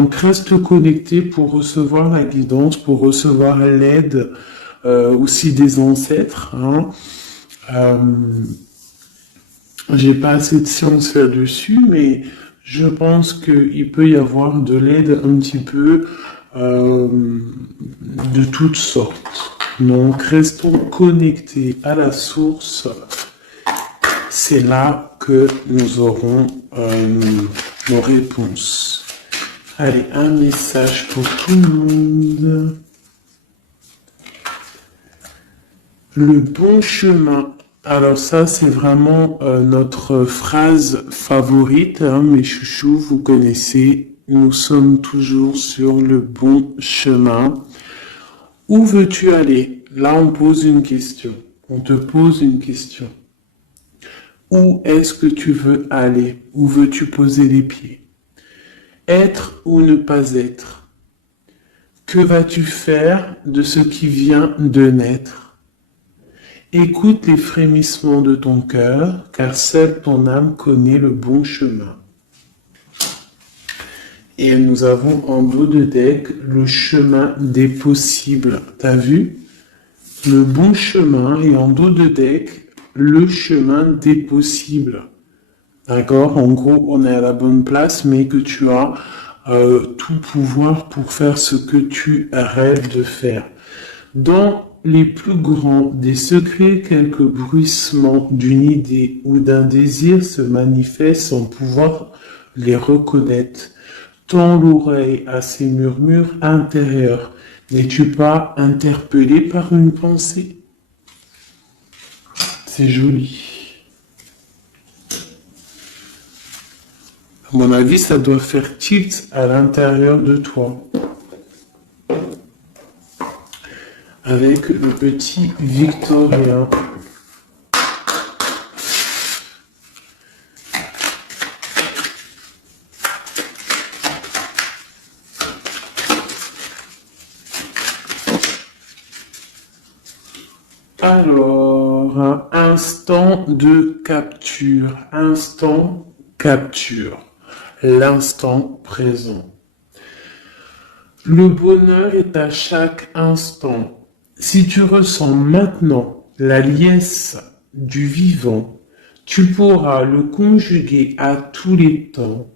Donc reste connecté pour recevoir la guidance, pour recevoir l'aide aussi des ancêtres. Hein. J'ai pas assez de science là-dessus, mais je pense qu'il peut y avoir de l'aide un petit peu de toutes sortes. Donc restons connectés à la source. C'est là que nous aurons nos réponses. Allez, un message pour tout le monde. Le bon chemin. Alors ça, c'est vraiment notre phrase favorite, hein, mes chouchous, vous connaissez. Nous sommes toujours sur le bon chemin. Où veux-tu aller? Là, on pose une question. On te pose une question. Où est-ce que tu veux aller? Où veux-tu poser les pieds? Être ou ne pas être? Que vas-tu faire de ce qui vient de naître? Écoute les frémissements de ton cœur, car seule ton âme connaît le bon chemin. Et nous avons en dos de deck le chemin des possibles. T'as vu? Le bon chemin et en dos de deck, le chemin des possibles. D'accord? En gros, on est à la bonne place, mais que tu as tout pouvoir pour faire ce que tu rêves de faire. Dans les plus grands des secrets, quelques bruissements d'une idée ou d'un désir se manifestent sans pouvoir les reconnaître. Tends l'oreille à ces murmures intérieurs. N'es-tu pas interpellé par une pensée? C'est joli. À mon avis, ça doit faire tilt à l'intérieur de toi. Avec le petit Victorien. Alors, instant de capture. Instant capture. L'instant présent. Le bonheur est à chaque instant. Si tu ressens maintenant la liesse du vivant, tu pourras le conjuguer à tous les temps,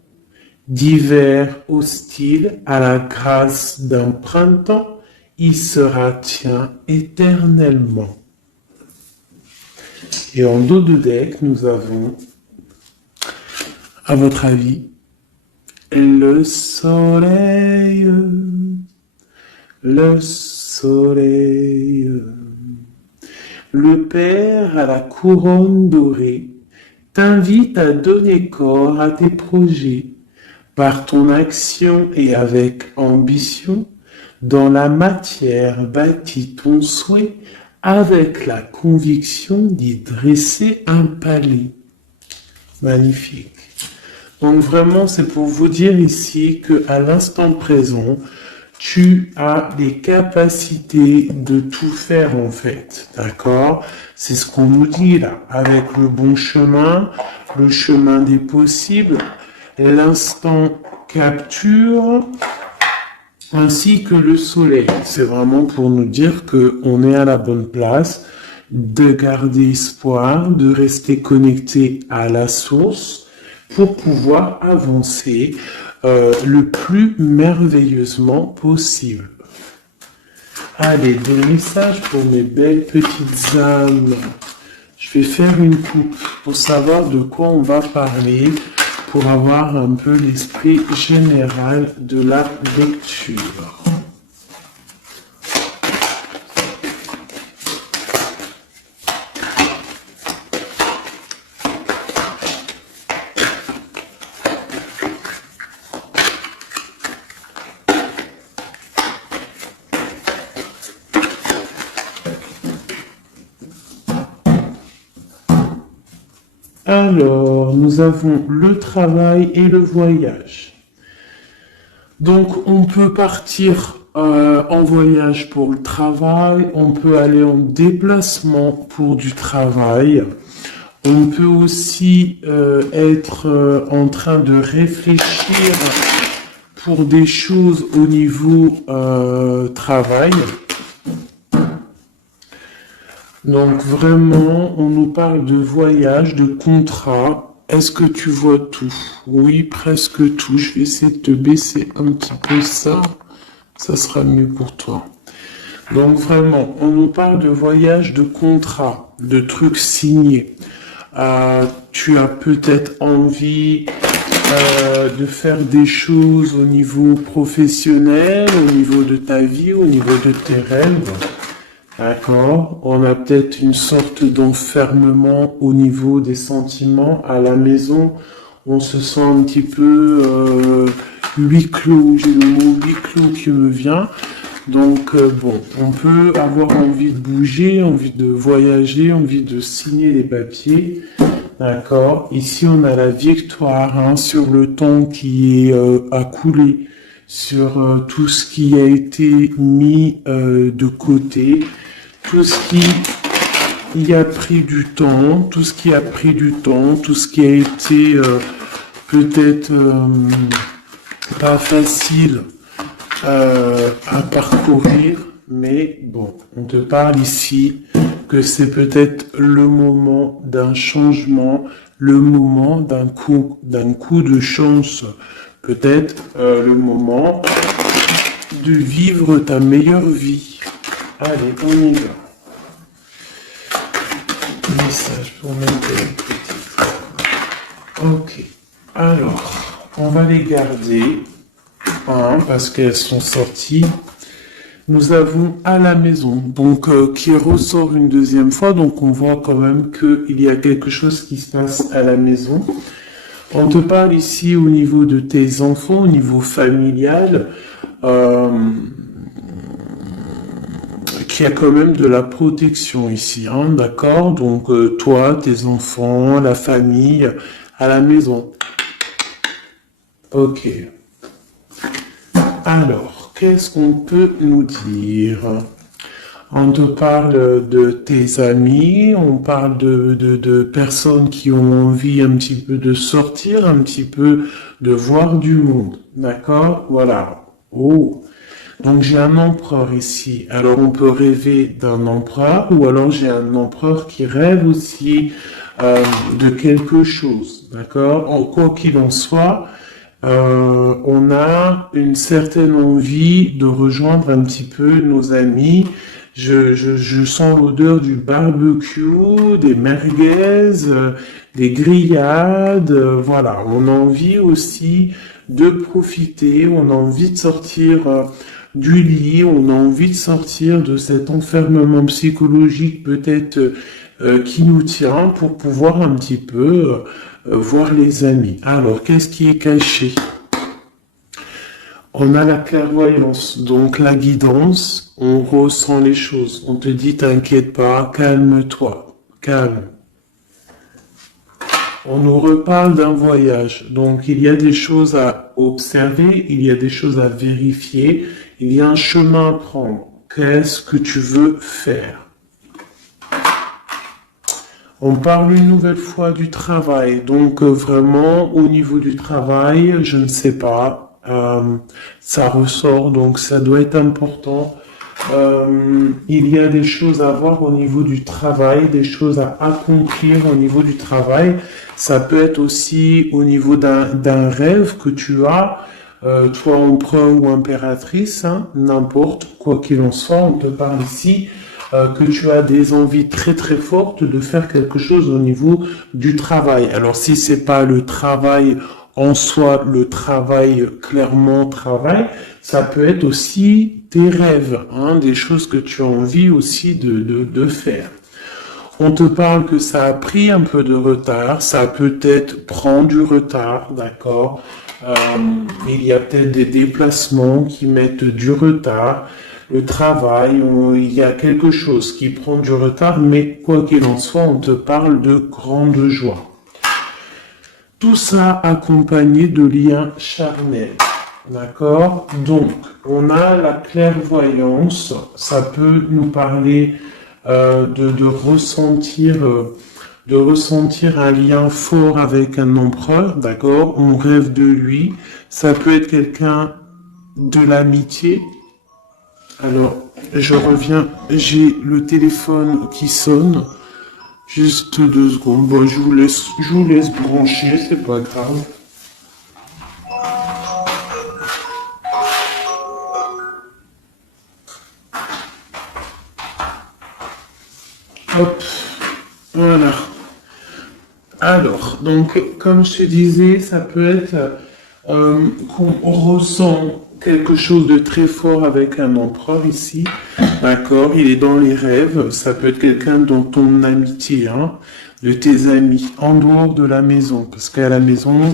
d'hiver hostile à la grâce d'un printemps, il sera tien éternellement. Et en dos de deck, nous avons, à votre avis, le soleil, le soleil, le Père à la couronne dorée t'invite à donner corps à tes projets par ton action et avec ambition. Dans la matière bâtis ton souhait avec la conviction d'y dresser un palais. Magnifique. Donc vraiment, c'est pour vous dire ici qu'à l'instant présent, tu as les capacités de tout faire en fait, d'accord? C'est ce qu'on nous dit là, avec le bon chemin, le chemin des possibles, l'instant capture, ainsi que le soleil. C'est vraiment pour nous dire qu'on est à la bonne place, de garder espoir, de rester connecté à la source, pour pouvoir avancer le plus merveilleusement possible. Allez, des messages pour mes belles petites âmes. Je vais faire une coupe pour savoir de quoi on va parler, pour avoir un peu l'esprit général de la lecture. Alors, nous avons le travail et le voyage. Donc, on peut partir en voyage pour le travail, on peut aller en déplacement pour du travail, on peut aussi être en train de réfléchir pour des choses au niveau travail. Donc vraiment, on nous parle de voyage, de contrat. Est-ce que tu vois tout? Oui, presque tout. Je vais essayer de te baisser un petit peu ça. Ça sera mieux pour toi. Donc vraiment, on nous parle de voyage, de contrat, de trucs signés. Tu as peut-être envie de faire des choses au niveau professionnel, au niveau de ta vie, au niveau de tes rêves. D'accord. On a peut-être une sorte d'enfermement au niveau des sentiments à la maison. On se sent un petit peu huis clos. J'ai le mot huis clos qui me vient. Donc bon, on peut avoir envie de bouger, envie de voyager, envie de signer les papiers. D'accord. Ici, on a la victoire hein, sur le temps qui est à couler, sur tout ce qui a été mis de côté, tout ce qui y a pris du temps, tout ce qui a pris du temps, tout ce qui a été peut-être pas facile à parcourir, mais bon, on te parle ici que c'est peut-être le moment d'un changement, le moment d'un coup de chance, peut-être le moment de vivre ta meilleure vie. Allez, on y va. Message pour mettre. Ok. Alors, on va les garder. Parce qu'elles sont sorties. Nous avons à la maison, donc qui ressort une deuxième fois, donc on voit quand même qu'il y a quelque chose qui se passe à la maison. On te parle ici au niveau de tes enfants, au niveau familial, qu'il y a quand même de la protection ici, hein, d'accord? Donc toi, tes enfants, la famille, à la maison. Ok. Alors, qu'est-ce qu'on peut nous dire? On te parle de tes amis, on parle de personnes qui ont envie un petit peu de sortir, un petit peu de voir du monde. D'accord? Voilà. Oh. Donc j'ai un empereur ici. Alors on peut rêver d'un empereur ou alors j'ai un empereur qui rêve aussi de quelque chose. D'accord? Quoi qu'il en soit, on a une certaine envie de rejoindre un petit peu nos amis. Je sens l'odeur du barbecue, des merguez, des grillades. Voilà, on a envie aussi de profiter, on a envie de sortir du lit, on a envie de sortir de cet enfermement psychologique peut-être qui nous tient pour pouvoir un petit peu voir les amis. Alors, qu'est-ce qui est caché? On a la clairvoyance, donc la guidance, on ressent les choses. On te dit, t'inquiète pas, calme-toi, calme. On nous reparle d'un voyage, donc il y a des choses à observer, il y a des choses à vérifier, il y a un chemin à prendre. Qu'est-ce que tu veux faire? On parle une nouvelle fois du travail, donc vraiment au niveau du travail, je ne sais pas, ça ressort, donc ça doit être important. Il y a des choses à voir au niveau du travail, des choses à accomplir au niveau du travail. Ça peut être aussi au niveau d'un rêve que tu as, toi empereur ou impératrice, hein, n'importe, quoi qu'il en soit, on te parle ici que tu as des envies très très fortes de faire quelque chose au niveau du travail. Alors si c'est pas le travail en soi, le travail clairement travail, ça peut être aussi tes rêves, hein, des choses que tu as envie aussi de faire. On te parle que ça a pris un peu de retard, ça peut-être prend du retard, d'accord. Il y a peut-être des déplacements qui mettent du retard. Le travail, il y a quelque chose qui prend du retard, mais quoi qu'il en soit, on te parle de grande joie. Tout ça accompagné de liens charnels. D'accord? Donc, on a la clairvoyance, ça peut nous parler de ressentir de ressentir un lien fort avec un empereur, d'accord? On rêve de lui. Ça peut être quelqu'un de l'amitié. Alors, je reviens, j'ai le téléphone qui sonne. Juste 2 secondes. Bon, je vous laisse brancher, c'est pas grave. Hop, voilà. Alors, donc, comme je te disais, ça peut être qu'on ressent quelque chose de très fort avec un empereur ici, d'accord? Il est dans les rêves, ça peut être quelqu'un dans ton amitié, hein, de tes amis, en dehors de la maison, parce qu'à la maison,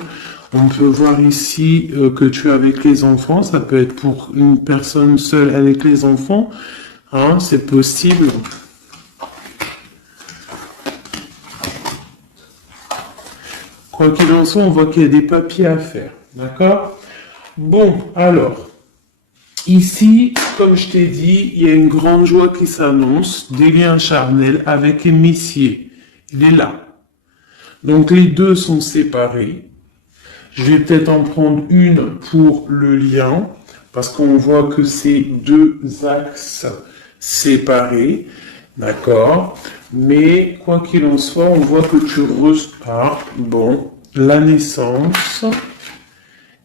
on peut voir ici que tu es avec les enfants, ça peut être pour une personne seule avec les enfants, hein, c'est possible. Quoi qu'il en soit, on voit qu'il y a des papiers à faire. D'accord? Bon, alors, ici, comme je t'ai dit, il y a une grande joie qui s'annonce, des liens charnels avec un messier. Il est là. Donc, les deux sont séparés. Je vais peut-être en prendre une pour le lien, parce qu'on voit que c'est 2 axes séparés. D'accord? Mais quoi qu'il en soit, on voit que tu repars, bon, la naissance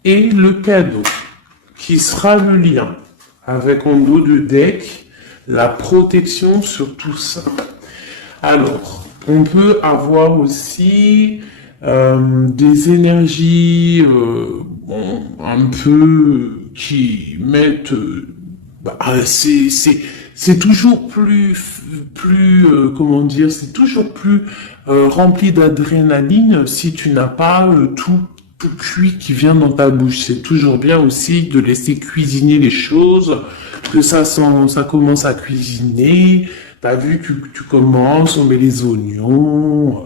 et le cadeau, qui sera le lien, avec en dos de deck, la protection sur tout ça. Alors, on peut avoir aussi des énergies bon, un peu qui mettent... c'est toujours comment dire, c'est toujours plus rempli d'adrénaline si tu n'as pas tout cuit qui vient dans ta bouche. C'est toujours bien aussi de laisser cuisiner les choses, que ça commence à cuisiner. T'as vu, tu commences, on met les oignons,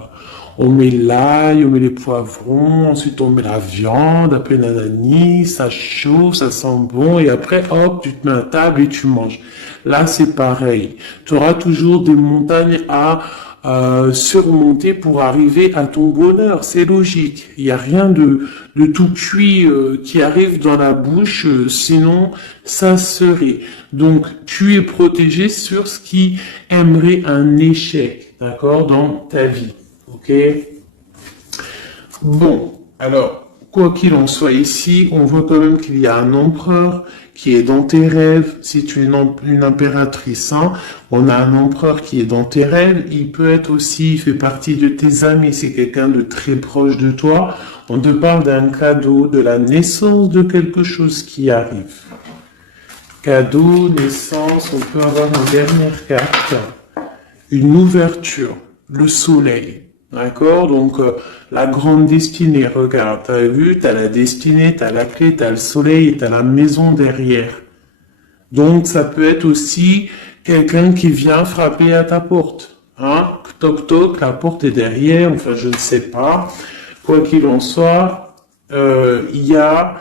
on met l'ail, on met les poivrons, ensuite on met la viande, après nanani, ça chauffe, ça sent bon, et après, hop, tu te mets à table et tu manges. Là, c'est pareil. Tu auras toujours des montagnes à surmonter pour arriver à ton bonheur. C'est logique. Il n'y a rien de tout cuit qui arrive dans la bouche, sinon ça serait. Donc, tu es protégé sur ce qui aimerait un échec, d'accord, dans ta vie. Ok? Bon, alors, quoi qu'il en soit ici, on voit quand même qu'il y a un empereur qui est dans tes rêves. Si tu es une impératrice, hein, on a un empereur qui est dans tes rêves. Il peut être aussi, il fait partie de tes amis. C'est quelqu'un de très proche de toi. On te parle d'un cadeau, de la naissance de quelque chose qui arrive. Cadeau, naissance, on peut avoir une dernière carte. Une ouverture, le soleil. D'accord? Donc, la grande destinée, regarde, t'as vu, t'as la destinée, t'as la clé, t'as le soleil et t'as la maison derrière. Donc, ça peut être aussi quelqu'un qui vient frapper à ta porte. Hein? Toc toc, la porte est derrière, enfin, je ne sais pas. Quoi qu'il en soit, il y a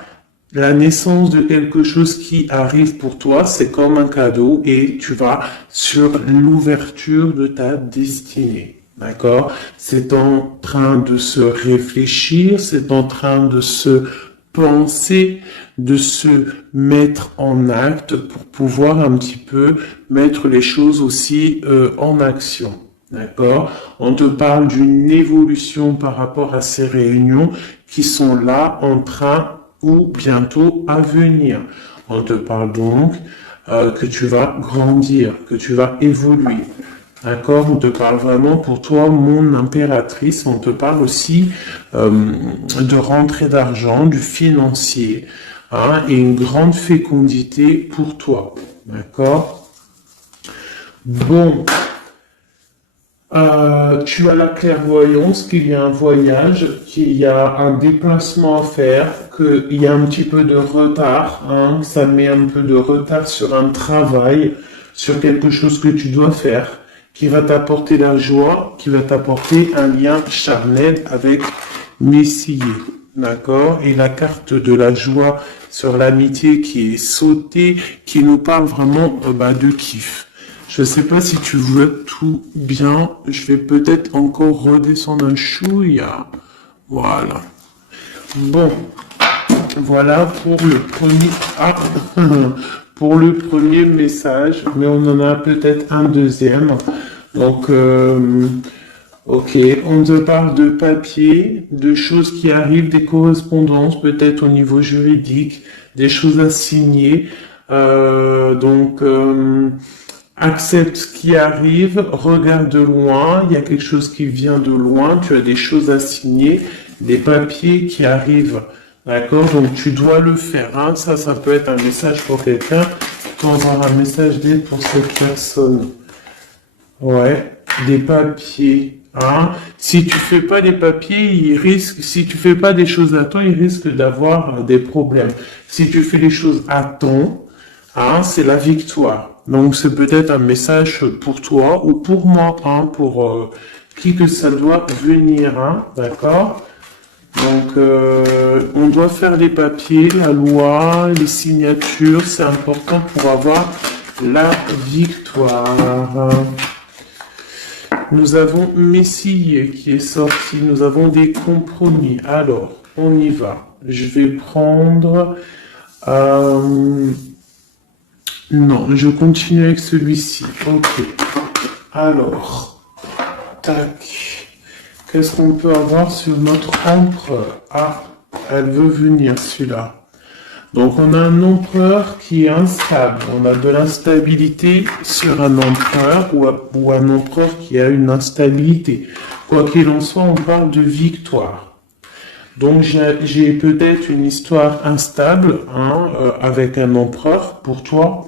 la naissance de quelque chose qui arrive pour toi, c'est comme un cadeau et tu vas sur l'ouverture de ta destinée. D'accord? C'est en train de se réfléchir, c'est en train de se penser, de se mettre en acte pour pouvoir un petit peu mettre les choses aussi en action. D'accord? On te parle d'une évolution par rapport à ces réunions qui sont là en train ou bientôt à venir. On te parle donc que tu vas grandir, que tu vas évoluer. D'accord? On te parle vraiment pour toi, mon impératrice. On te parle aussi de rentrée d'argent, du financier, hein, et une grande fécondité pour toi. D'accord? Bon. Tu as la clairvoyance qu'il y a un voyage, qu'il y a un déplacement à faire, qu'il y a un petit peu de retard, hein, ça met un peu de retard sur un travail, sur quelque chose que tu dois faire, qui va t'apporter la joie, qui va t'apporter un lien charnel avec Messier. D'accord? Et la carte de la joie sur l'amitié qui est sautée, qui nous parle vraiment de kiff. Je sais pas si tu vois tout bien. Je vais peut-être encore redescendre un chouïa. Voilà. Bon. Voilà pour le premier, pour le premier message. Mais on en a peut-être un deuxième. Donc, ok, on te parle de papier, de choses qui arrivent, des correspondances, peut-être au niveau juridique, des choses à signer. Accepte ce qui arrive, regarde de loin, il y a quelque chose qui vient de loin, tu as des choses à signer, des papiers qui arrivent. D'accord? Donc tu dois le faire. Hein. Ça peut être un message pour quelqu'un. Tu peux avoir un message d'aide pour cette personne. Ouais, des papiers. Hein. Si tu fais pas les papiers, si tu fais pas des choses à temps, il risque d'avoir des problèmes. Si tu fais les choses à temps, hein, c'est la victoire. Donc c'est peut-être un message pour toi ou pour moi, hein, pour qui que ça doit venir, hein, d'accord? Donc on doit faire les papiers, la loi, les signatures, c'est important pour avoir la victoire. Nous avons Messie qui est sorti, nous avons des compromis. Alors, on y va. Je vais prendre... Non, je continue avec celui-ci. Ok. Alors, tac. Qu'est-ce qu'on peut avoir sur notre empereur? Ah, elle veut venir, celui-là. Donc, on a un empereur qui est instable. On a de l'instabilité sur un empereur ou un empereur qui a une instabilité. Quoi qu'il en soit, on parle de victoire. Donc, j'ai peut-être une histoire instable avec un empereur pour toi.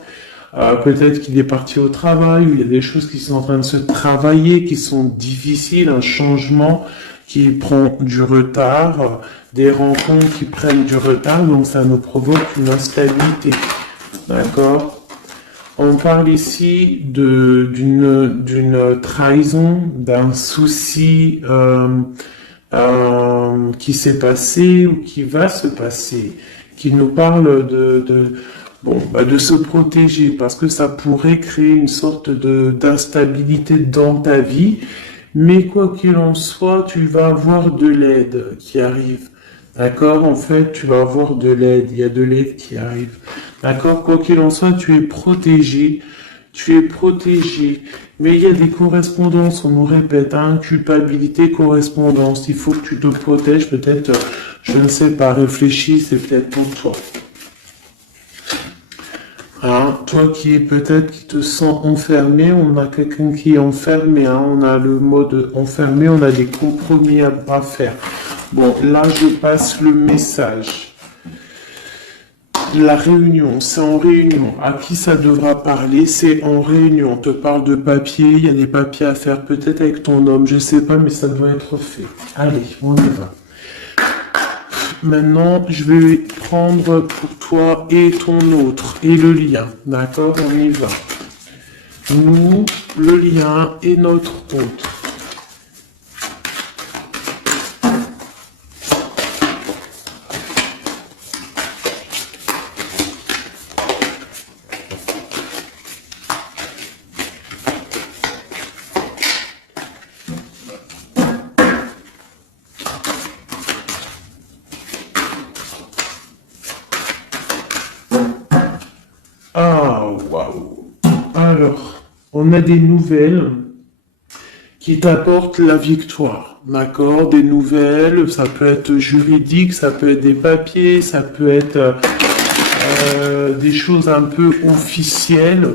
Peut-être qu'il est parti au travail, ou il y a des choses qui sont en train de se travailler, qui sont difficiles, un changement qui prend du retard, des rencontres qui prennent du retard, donc ça nous provoque une instabilité. D'accord? On parle ici d'une trahison, d'un souci qui s'est passé ou qui va se passer, qui nous parle de se protéger, parce que ça pourrait créer une sorte d'instabilité dans ta vie, mais quoi qu'il en soit, tu vas avoir de l'aide qui arrive. D'accord? En fait, tu vas avoir de l'aide, il y a de l'aide qui arrive. D'accord? Quoi qu'il en soit, tu es protégé. Tu es protégé. Mais il y a des correspondances, on nous répète, hein, culpabilité, correspondance. Il faut que tu te protèges, peut-être, je ne sais pas, réfléchis, c'est peut-être pour toi. Hein, toi qui te sens enfermé, on a quelqu'un qui est enfermé, hein, on a le mode enfermé, on a des compromis à faire. Bon, là je passe le message. La réunion, c'est en réunion. À qui ça devra parler? C'est en réunion. On te parle de papier, il y a des papiers à faire, peut-être avec ton homme, je sais pas, mais ça doit être fait. Allez, on y va. Maintenant, je vais prendre pour toi et ton autre, et le lien. D'accord? On y va. Nous, le lien et notre autre. Ah, waouh. Alors, on a des nouvelles qui t'apportent la victoire. D'accord? Des nouvelles, ça peut être juridique, ça peut être des papiers, ça peut être des choses un peu officielles.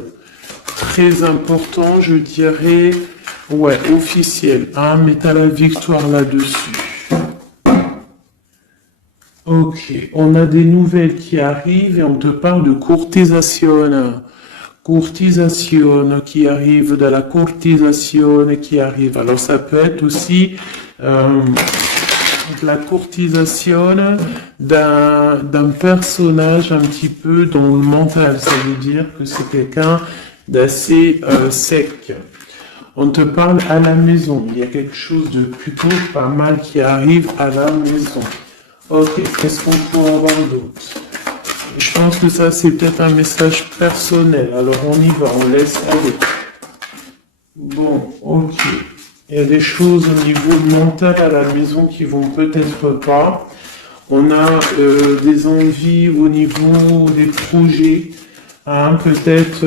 Très important, je dirais. Ouais, officiel. Hein, mais t'as la victoire là-dessus. Ok, on a des nouvelles qui arrivent et on te parle de courtisation. Courtisation qui arrive, de la courtisation qui arrive. Alors ça peut être aussi de la courtisation d'un personnage un petit peu dans le mental. Ça veut dire que c'est quelqu'un d'assez sec. On te parle à la maison. Il y a quelque chose de plutôt pas mal qui arrive à la maison. Ok, qu'est-ce qu'on peut avoir d'autre? Je pense que ça, c'est peut-être un message personnel. Alors, on y va, on laisse aller. Bon, ok. Il y a des choses au niveau mental à la maison qui vont peut-être pas. On a des envies au niveau des projets, hein, peut-être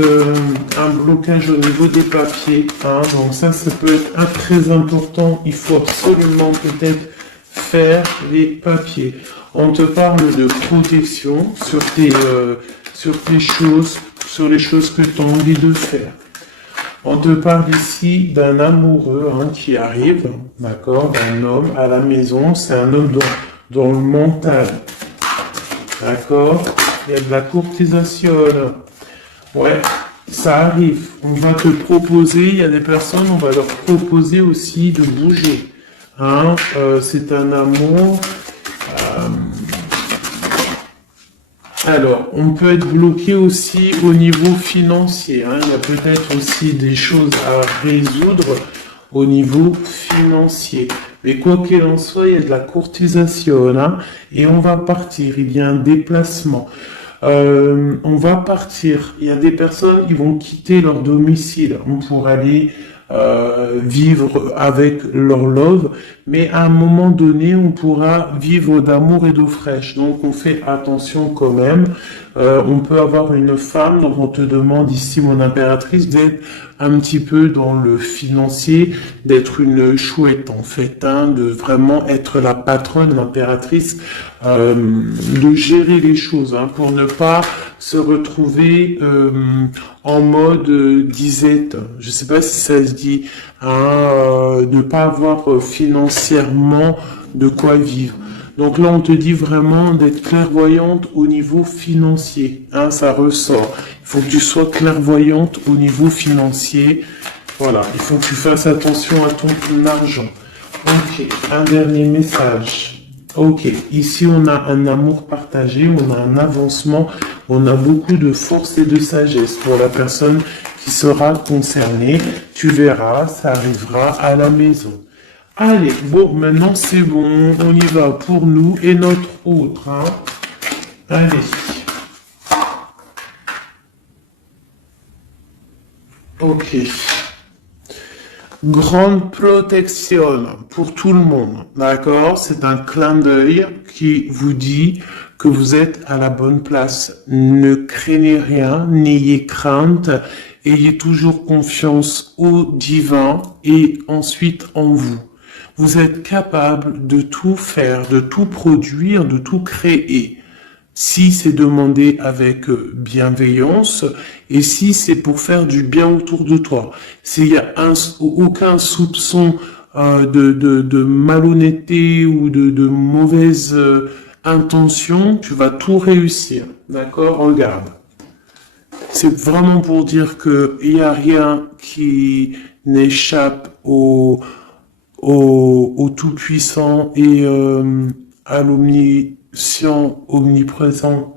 un blocage au niveau des papiers. Hein, donc ça peut être très important. Il faut absolument peut-être faire les papiers. On te parle de protection sur tes choses, sur les choses que tu as envie de faire. On te parle ici d'un amoureux hein, qui arrive, d'accord, d'un homme à la maison. C'est un homme dans le mental, d'accord. Il y a de la courtisation. Ouais, ça arrive. On va te proposer, il y a des personnes, on va leur proposer aussi de bouger. Hein, c'est un amour. Alors, on peut être bloqué aussi au niveau financier. Hein. Il y a peut-être aussi des choses à résoudre au niveau financier. Mais quoi qu'il en soit, il y a de la courtisation. Hein, et on va partir. Il y a un déplacement. On va partir. Il y a des personnes qui vont quitter leur domicile pour aller vivre avec leur love, mais à un moment donné, on pourra vivre d'amour et d'eau fraîche. Donc, on fait attention quand même. On peut avoir une femme, donc on te demande ici, mon impératrice, d'être un petit peu dans le financier, d'être une chouette en fait, hein, de vraiment être la patronne, l'impératrice, de gérer les choses, hein, pour ne pas se retrouver en mode disette. Je sais pas si ça se dit, hein, ne pas avoir financièrement de quoi vivre. Donc là, on te dit vraiment d'être clairvoyante au niveau financier. Hein, ça ressort. Il faut que tu sois clairvoyante au niveau financier. Voilà, il faut que tu fasses attention à ton argent. Ok, un dernier message. Ok, ici on a un amour partagé, on a un avancement, on a beaucoup de force et de sagesse pour la personne qui sera concernée. Tu verras, ça arrivera à la maison. Allez, bon, maintenant c'est bon, on y va pour nous et notre autre. Hein. Allez. Ok. Grande protection pour tout le monde, d'accord? C'est un clin d'œil qui vous dit que vous êtes à la bonne place. Ne craignez rien, n'ayez crainte, ayez toujours confiance au divin et ensuite en vous. Vous êtes capable de tout faire, de tout produire, de tout créer. Si c'est demandé avec bienveillance et si c'est pour faire du bien autour de toi. S'il y a aucun soupçon de malhonnêteté ou de mauvaise intention, tu vas tout réussir. D'accord? Regarde. C'est vraiment pour dire que il n'y a rien qui n'échappe au Tout-Puissant et à l'omniscient, omniprésent.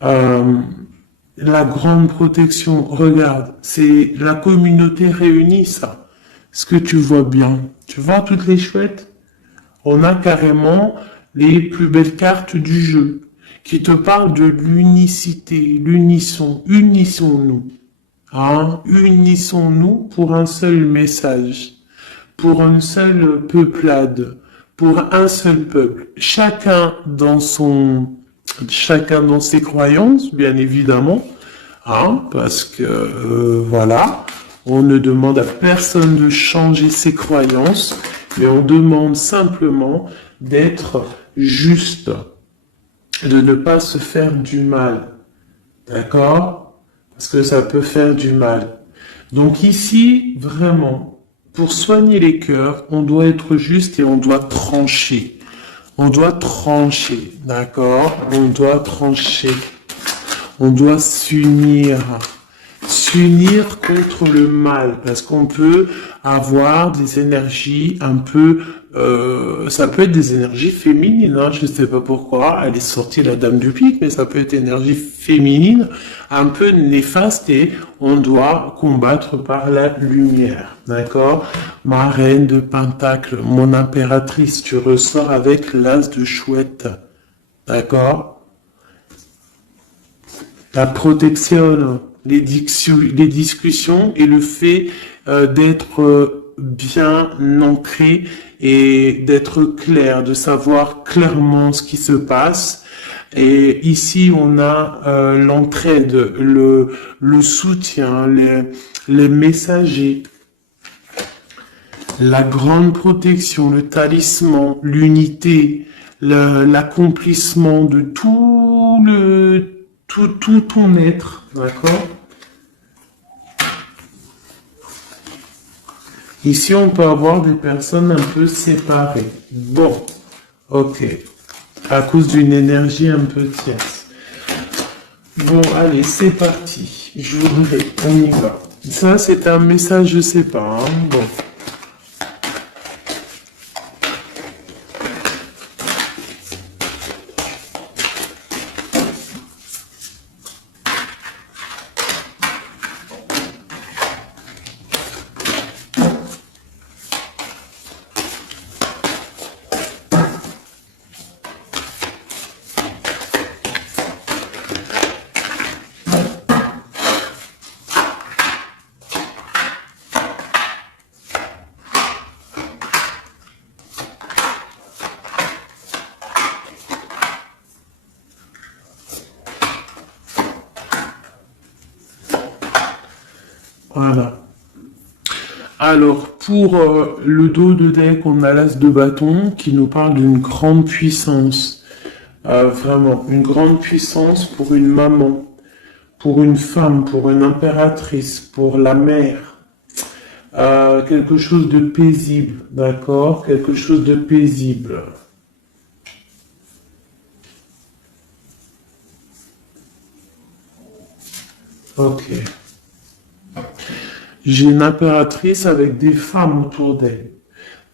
La grande protection, regarde, c'est la communauté réunie, ça. Est-ce que tu vois bien? Tu vois toutes les chouettes? On a carrément les plus belles cartes du jeu qui te parlent de l'unicité, l'unisson, unissons-nous. Hein? Unissons-nous pour un seul message, pour une seule peuplade, pour un seul peuple. Chacun dans ses croyances, bien évidemment, hein, parce que voilà, on ne demande à personne de changer ses croyances, mais on demande simplement d'être juste, de ne pas se faire du mal, d'accord? Parce que ça peut faire du mal. Donc ici, vraiment, pour soigner les cœurs, on doit être juste et on doit trancher. On doit trancher, d'accord? On doit trancher. On doit s'unir. S'unir contre le mal. Parce qu'on peut avoir des énergies un peu... ça peut être des énergies féminines. Hein, je ne sais pas pourquoi. Elle est sortie la dame du pique, mais ça peut être énergie féminine un peu néfaste et on doit combattre par la lumière. D'accord? Ma reine de Pentacle, mon impératrice, tu ressors avec l'as de chouette. D'accord? La protection, les discussions et le fait d'être bien ancré et d'être clair, de savoir clairement ce qui se passe. Et ici, on a l'entraide, le soutien, les messagers, la grande protection, le talisman, l'unité, l'accomplissement de tout ton être, d'accord? Ici, on peut avoir des personnes un peu séparées. Bon, ok. À cause d'une énergie un peu tierce. Bon, allez, c'est parti. Je voudrais, on y va. Ça, c'est un message, je sais pas. Hein. Bon. Voilà. Alors, pour le dos de deck, on a l'as de bâton qui nous parle d'une grande puissance. Vraiment, une grande puissance pour une maman, pour une femme, pour une impératrice, pour la mère. Quelque chose de paisible, d'accord? Quelque chose de paisible. Ok. J'ai une impératrice avec des femmes autour d'elle.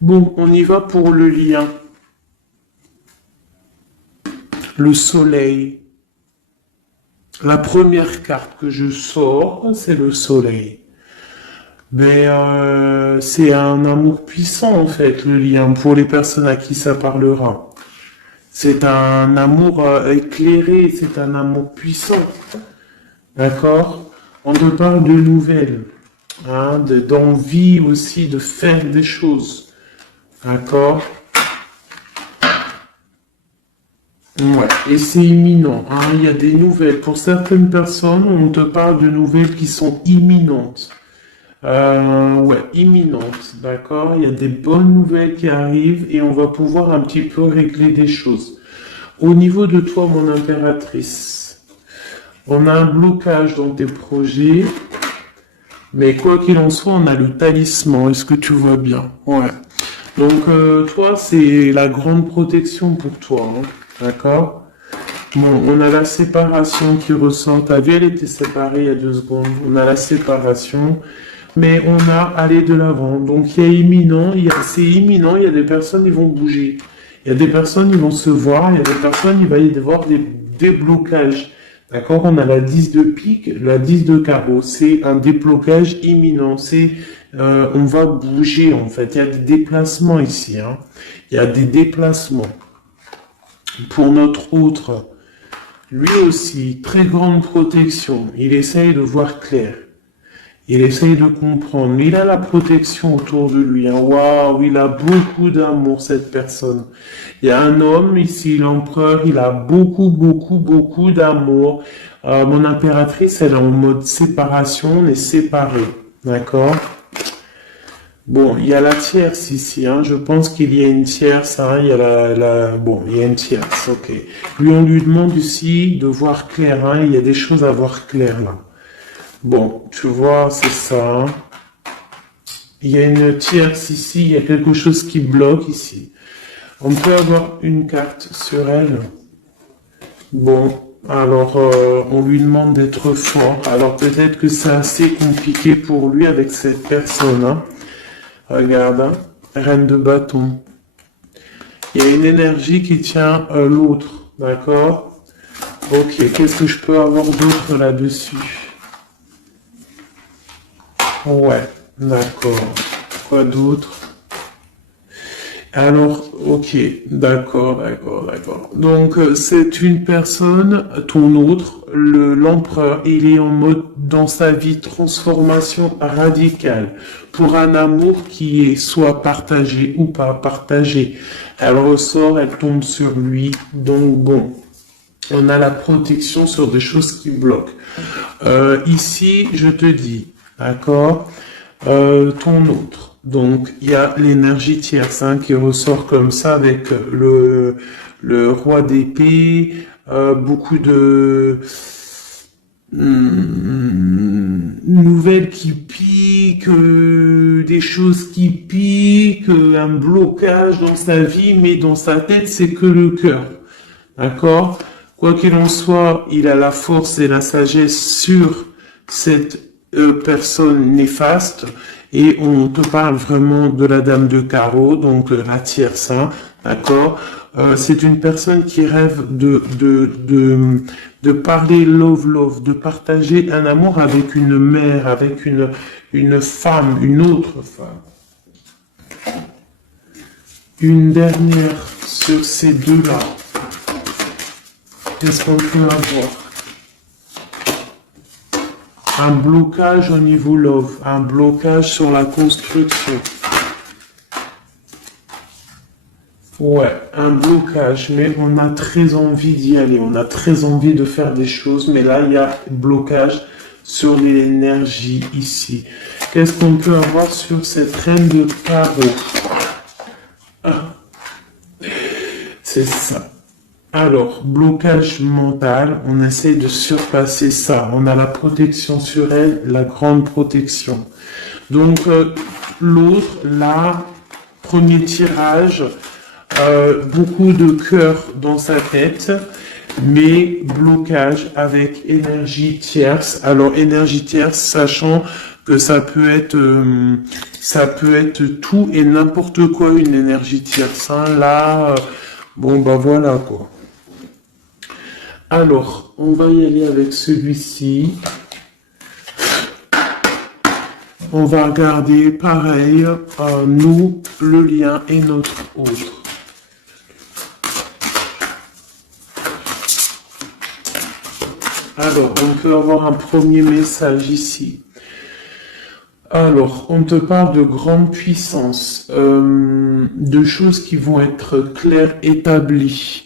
Bon, on y va pour le lien. Le soleil. La première carte que je sors, c'est le soleil. Mais c'est un amour puissant en fait, le lien, pour les personnes à qui ça parlera. C'est un amour éclairé, c'est un amour puissant. D'accord? On te parle de nouvelles, hein, d'envie aussi de faire des choses. D'accord? Ouais, et c'est imminent, hein. Il y a des nouvelles. Pour certaines personnes, on te parle de nouvelles qui sont imminentes. Ouais, imminentes, d'accord? Il y a des bonnes nouvelles qui arrivent et on va pouvoir un petit peu régler des choses. Au niveau de toi, mon impératrice, on a un blocage dans tes projets, mais quoi qu'il en soit, on a le talisman. Est-ce que tu vois bien? Ouais. Donc, toi, c'est la grande protection pour toi, hein. D'accord? Bon, on a la séparation qui ressort. T'as vu, elle était séparée il y a 2 secondes. On a la séparation, mais on a allé de l'avant. Donc, il y a imminent, c'est imminent, il y a des personnes qui vont bouger. Il y a des personnes qui vont se voir, il y a des personnes, il va y avoir des déblocages. D'accord? On a la 10 de pique, la 10 de carreau. C'est un déblocage imminent. On va bouger, en fait. Il y a des déplacements ici, hein. Il y a des déplacements. Pour notre autre, lui aussi, très grande protection. Il essaye de voir clair. Il essaye de comprendre. Il a la protection autour de lui, hein. Waouh, il a beaucoup d'amour, cette personne. Il y a un homme ici, l'empereur, il a beaucoup, beaucoup, beaucoup d'amour. Mon impératrice, elle est en mode séparation, on est séparés. D'accord? Bon, il y a la tierce ici, hein. Je pense qu'il y a une tierce, hein. Il y a bon, il y a une tierce, ok. Lui, on lui demande ici de voir clair, hein. Il y a des choses à voir clair, là. Bon, tu vois, c'est ça, hein. Il y a une tierce ici, il y a quelque chose qui bloque ici. On peut avoir une carte sur elle. Bon, alors, on lui demande d'être fort. Alors, peut-être que c'est assez compliqué pour lui avec cette personne, hein. Regarde, hein. Reine de bâton. Il y a une énergie qui tient l'autre, d'accord? Ok, qu'est-ce que je peux avoir d'autre là-dessus? Ouais, d'accord. Quoi d'autre? Alors, ok, d'accord. Donc, c'est une personne, ton autre, l'empereur, il est en mode, dans sa vie, transformation radicale pour un amour qui est soit partagé ou pas partagé. Elle ressort, elle tombe sur lui, donc bon. On a la protection sur des choses qui bloquent. Ici, je te dis, d'accord, ton autre. Donc, il y a l'énergie tierce qui ressort comme ça avec le roi d'épée, beaucoup de nouvelles qui piquent, des choses qui piquent, un blocage dans sa vie, mais dans sa tête, c'est que le cœur. D'accord? Quoi qu'il en soit, il a la force et la sagesse sur cette personne néfaste et on te parle vraiment de la dame de carreau, donc la tierce, d'accord? C'est une personne qui rêve de parler love, de partager un amour avec une mère, avec une femme, une autre femme. Une dernière sur ces deux-là. Qu'est-ce qu'on peut avoir? Un blocage au niveau love, un blocage sur la construction. Ouais, un blocage, mais on a très envie d'y aller, on a très envie de faire des choses, mais là, il y a blocage sur l'énergie ici. Qu'est-ce qu'on peut avoir sur cette reine de carreau? C'est ça. Alors, blocage mental, on essaie de surpasser ça. On a la protection sur elle, la grande protection. Donc, l'autre, là, premier tirage, beaucoup de cœur dans sa tête, mais blocage avec énergie tierce. Alors, énergie tierce, sachant que ça peut être tout et n'importe quoi, une énergie tierce. Là, bon, bah voilà, quoi. Alors, on va y aller avec celui-ci. On va regarder, pareil, nous, le lien et notre autre. Alors, on peut avoir un premier message ici. Alors, on te parle de grande puissance, de choses qui vont être claires, établies.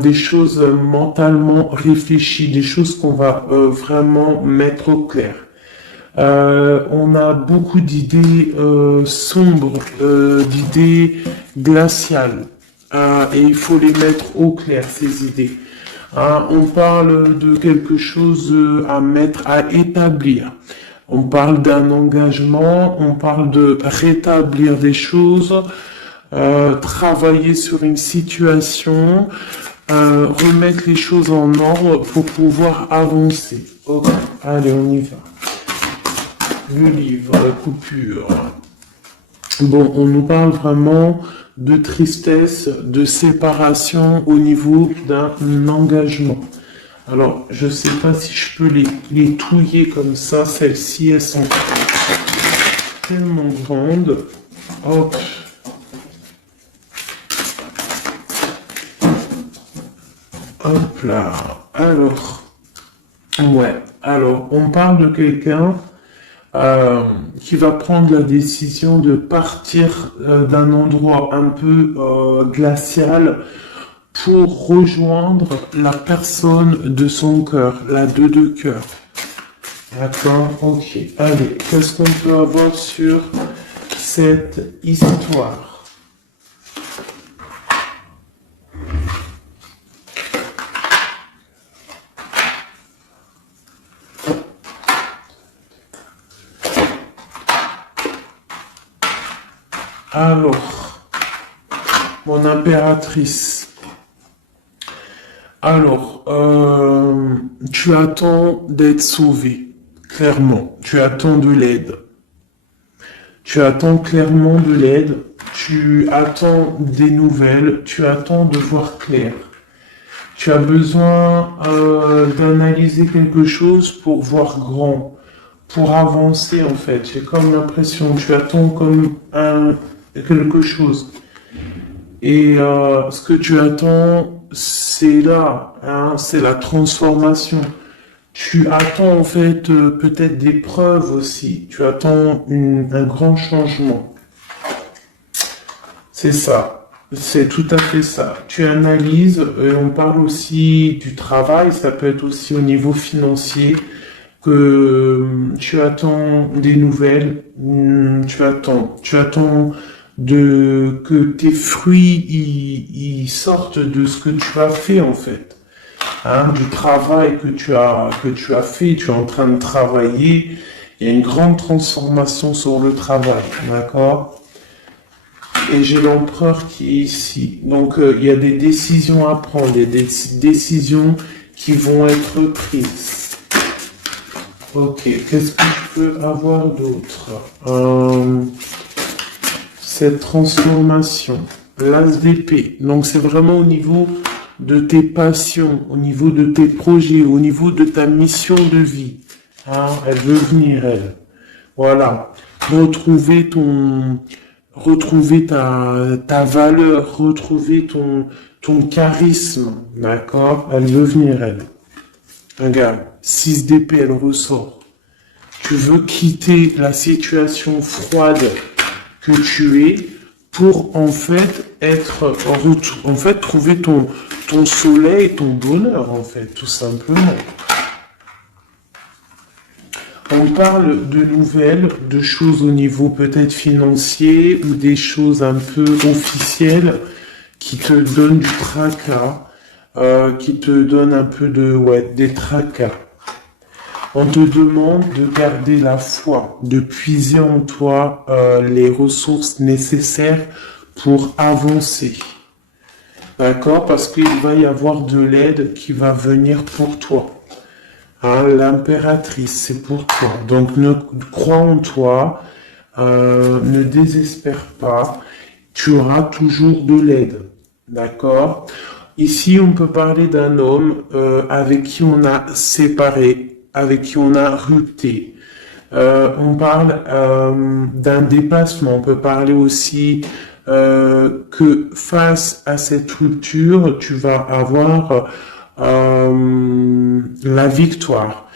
Des choses mentalement réfléchies, des choses qu'on va vraiment mettre au clair. On a beaucoup d'idées sombres, d'idées glaciales, et il faut les mettre au clair, ces idées. On parle de quelque chose à mettre, à établir. On parle d'un engagement, on parle de rétablir des choses, travailler sur une situation, remettre les choses en ordre pour pouvoir avancer. Ok, allez, on y va. Le livre, la coupure. Bon, on nous parle vraiment de tristesse, de séparation au niveau d'un engagement. Alors, je ne sais pas si je peux les touiller comme ça. Celles-ci, elles sont tellement grandes. Hop. Hop là. Alors, ouais. Alors, on parle de quelqu'un qui va prendre la décision de partir d'un endroit un peu glacial pour rejoindre la personne de son cœur, la deux de cœur. D'accord, ok. Allez, qu'est-ce qu'on peut avoir sur cette histoire? Alors, mon impératrice. Alors, tu attends d'être sauvé, clairement. Tu attends de l'aide. Tu attends clairement de l'aide. Tu attends des nouvelles. Tu attends de voir clair. Tu as besoin d'analyser quelque chose pour voir grand, pour avancer en fait. J'ai comme l'impression, tu attends comme quelque chose. Et ce que tu attends, c'est là, hein, c'est la transformation. Tu attends en fait peut-être des preuves aussi. Tu attends un grand changement. C'est ça. C'est tout à fait ça. Tu analyses, et on parle aussi du travail, ça peut être aussi au niveau financier, que tu attends des nouvelles, tu attends que tes fruits ils sortent de ce que tu as fait en fait. Hein, du travail que tu as fait, tu es en train de travailler, il y a une grande transformation sur le travail, d'accord? Et j'ai l'empereur qui est ici. Donc il y a des décisions à prendre, des décisions qui vont être prises. Ok, qu'est-ce que je peux avoir d'autre? Cette transformation, l'as d'épée. Donc c'est vraiment au niveau de tes passions, au niveau de tes projets, au niveau de ta mission de vie. Hein, elle veut venir, elle. Voilà. Retrouver ta valeur, retrouver ton charisme. D'accord? Elle veut venir, elle. Regarde, 6 d'épée, elle ressort. Tu veux quitter la situation froide que tu es pour en fait trouver ton soleil, ton bonheur en fait, tout simplement. On parle de nouvelles, de choses au niveau peut-être financier ou des choses un peu officielles qui te donnent du tracas, qui te donnent un peu des tracas. On te demande de garder la foi, de puiser en toi les ressources nécessaires pour avancer. D'accord? Parce qu'il va y avoir de l'aide qui va venir pour toi. Hein, l'impératrice, c'est pour toi. Donc, crois en toi, ne désespère pas. Tu auras toujours de l'aide. D'accord? Ici, on peut parler d'un homme avec qui on a séparé, avec qui on a rupté. On parle d'un dépassement. On peut parler aussi que face à cette rupture, tu vas avoir la victoire.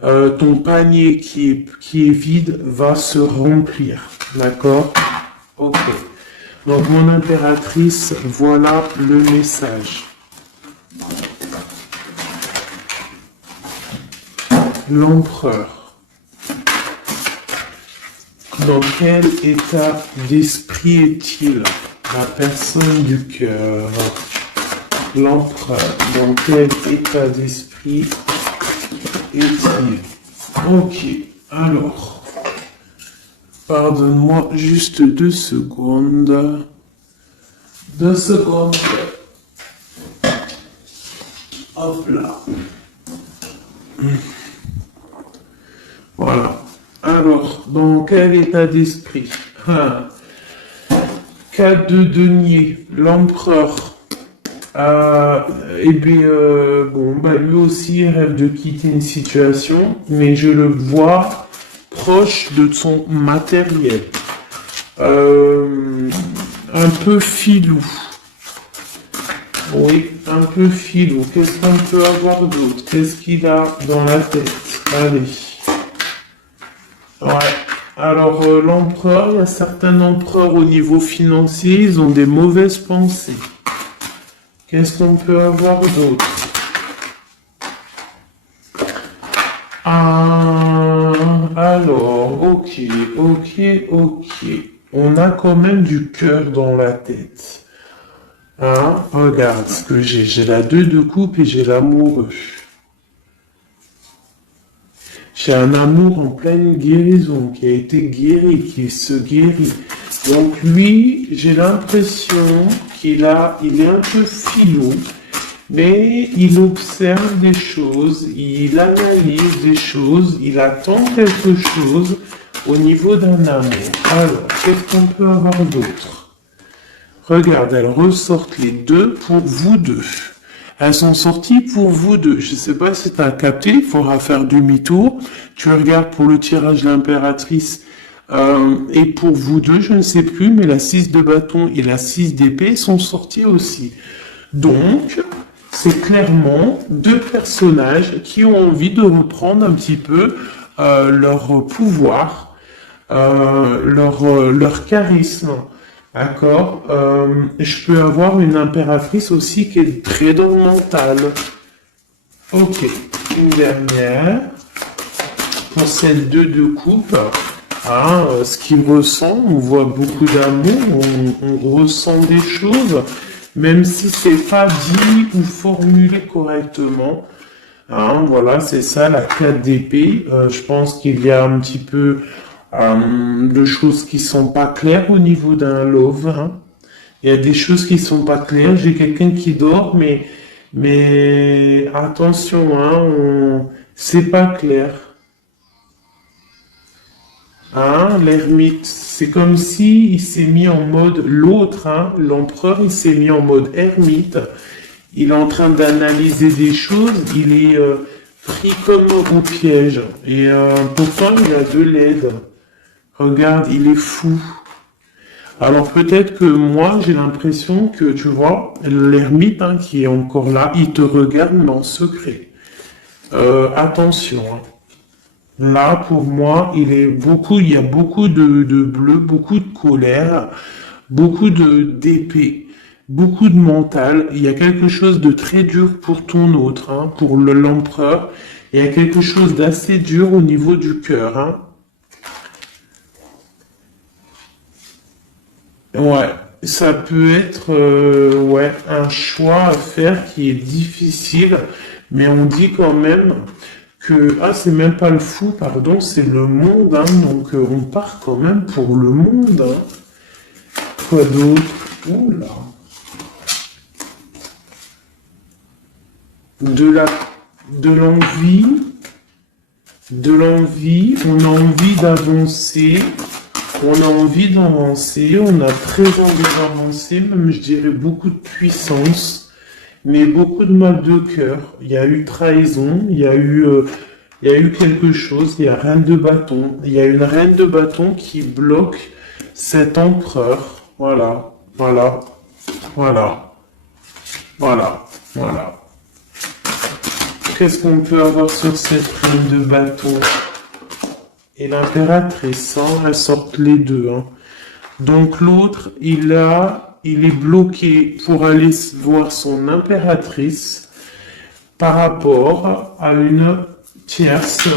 Ton panier qui est vide va se remplir. D'accord? Ok. Donc, mon impératrice, voilà le message. L'empereur. Dans quel état d'esprit est-il? La personne du cœur. L'empereur. Dans quel état d'esprit est-il? Ok. Alors. Pardonne-moi juste 2 secondes. 2 secondes. Hop là. Voilà. Alors, dans quel état d'esprit? 4 de denier, l'empereur. Lui aussi rêve de quitter une situation, mais je le vois proche de son matériel. Un peu filou. Oui, un peu filou. Qu'est-ce qu'on peut avoir d'autre? Qu'est-ce qu'il a dans la tête? Allez. Ouais. Alors, l'empereur, il y a certains empereurs au niveau financier, ils ont des mauvaises pensées. Qu'est-ce qu'on peut avoir d'autre? Alors, ok. On a quand même du cœur dans la tête. Hein? Regarde ce que j'ai. J'ai la 2 de coupe et j'ai l'amoureux. J'ai un amour en pleine guérison, qui a été guéri, qui se guérit. Donc lui, j'ai l'impression il est un peu filou, mais il observe des choses, il analyse des choses, il attend quelque chose au niveau d'un amour. Alors, qu'est-ce qu'on peut avoir d'autre? Regarde, elles ressortent les 2 pour vous deux. Elles sont sorties pour vous deux. Je ne sais pas si tu as capté, il faudra faire demi-tour. Tu regardes pour le tirage de l'impératrice, Et pour vous deux, je ne sais plus, mais la 6 de bâton et la 6 d'épée sont sortis aussi. Donc, c'est clairement deux personnages qui ont envie de reprendre un petit peu leur pouvoir, leur charisme. D'accord. Je peux avoir une impératrice aussi qui est très dans le mental. Ok, une dernière. Pour cette 2 de coupe, hein, ce qu'il ressent, on voit beaucoup d'amour, on ressent des choses, même si c'est pas dit ou formulé correctement. Hein, voilà, c'est ça la 4 d'épée. Je pense qu'il y a un petit peu de choses qui sont pas claires au niveau d'un love. Hein. Il y a des choses qui sont pas claires. J'ai quelqu'un qui dort, mais attention, hein, c'est pas clair. Hein, l'ermite, c'est comme si il s'est mis en mode l'autre, hein, l'empereur, il s'est mis en mode ermite. Il est en train d'analyser des choses, il est pris comme au piège. Et pourtant, il a de l'aide. Regarde, il est fou. Alors peut-être que moi, j'ai l'impression que, tu vois, l'ermite hein, qui est encore là, il te regarde mais en secret. Attention. Hein. Là, pour moi, il y a beaucoup de bleu, beaucoup de colère, beaucoup d'épée, beaucoup de mental. Il y a quelque chose de très dur pour ton autre, hein, pour l'empereur. Il y a quelque chose d'assez dur au niveau du cœur, hein. Ouais, ça peut être ouais, un choix à faire qui est difficile, mais on dit quand même que c'est même pas le fou, pardon, c'est le monde, hein, donc on part quand même pour le monde. Hein. Quoi d'autre? Oula. De la, de l'envie, on a envie d'avancer. On a envie d'avancer, on a très envie d'avancer, même je dirais beaucoup de puissance, mais beaucoup de mal de cœur. Il y a eu trahison, il y a eu quelque chose, il y a reine de bâton. Il y a une reine de bâton qui bloque cet empereur. Voilà, voilà, voilà, voilà, voilà. Qu'est-ce qu'on peut avoir sur cette reine de bâton? Et l'impératrice, hein, elles sortent les deux. Hein. Donc l'autre, il est bloqué pour aller voir son impératrice par rapport à une tierce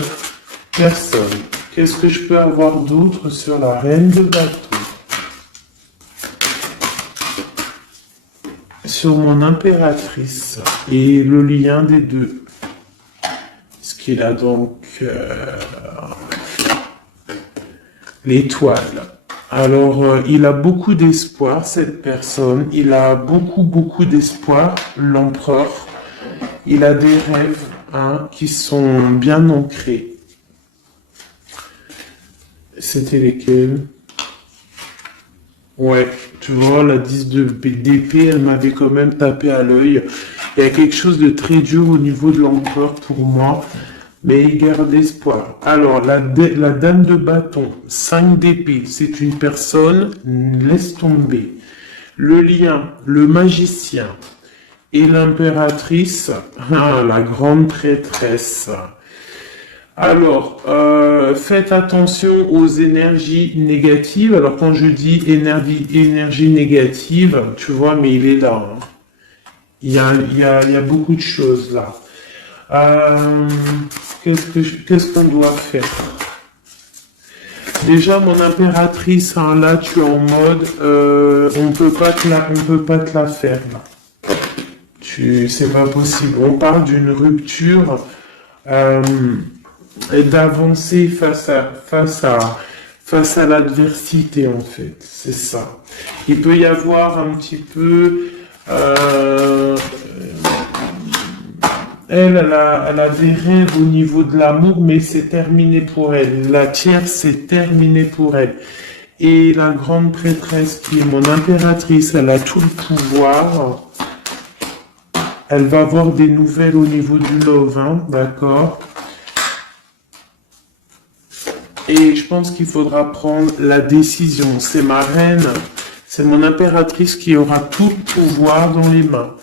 personne. Qu'est-ce que je peux avoir d'autre sur la reine de bâton? Sur mon impératrice et le lien des deux. Ce qu'il a donc... l'étoile. Alors, il a beaucoup d'espoir, cette personne. Il a beaucoup, beaucoup d'espoir, l'empereur. Il a des rêves hein, qui sont bien ancrés. C'était lesquels? Ouais, tu vois, la 10 d'épée, elle m'avait quand même tapé à l'œil. Il y a quelque chose de très dur au niveau de l'empereur pour moi. Mais il garde espoir. Alors, la dame de bâton, 5 d'épée, c'est une personne, laisse tomber. Le lien, le magicien et l'impératrice, la grande traîtresse. Alors, faites attention aux énergies négatives. Alors, quand je dis énergie négative, tu vois, mais il est là. Hein. Il y a beaucoup de choses là. Qu'est-ce qu'on doit faire? Déjà, mon impératrice, hein, là, tu es en mode, on peut pas te la faire, là. C'est pas possible. On parle d'une rupture, et d'avancer face à l'adversité, en fait. C'est ça. Il peut y avoir un petit peu, elle a des rêves au niveau de l'amour, mais c'est terminé pour elle. La tierce, c'est terminé pour elle. Et la grande prêtresse, qui est mon impératrice, elle a tout le pouvoir. Elle va avoir des nouvelles au niveau du love, hein, d'accord? Et je pense qu'il faudra prendre la décision. C'est ma reine, c'est mon impératrice qui aura tout le pouvoir dans les mains.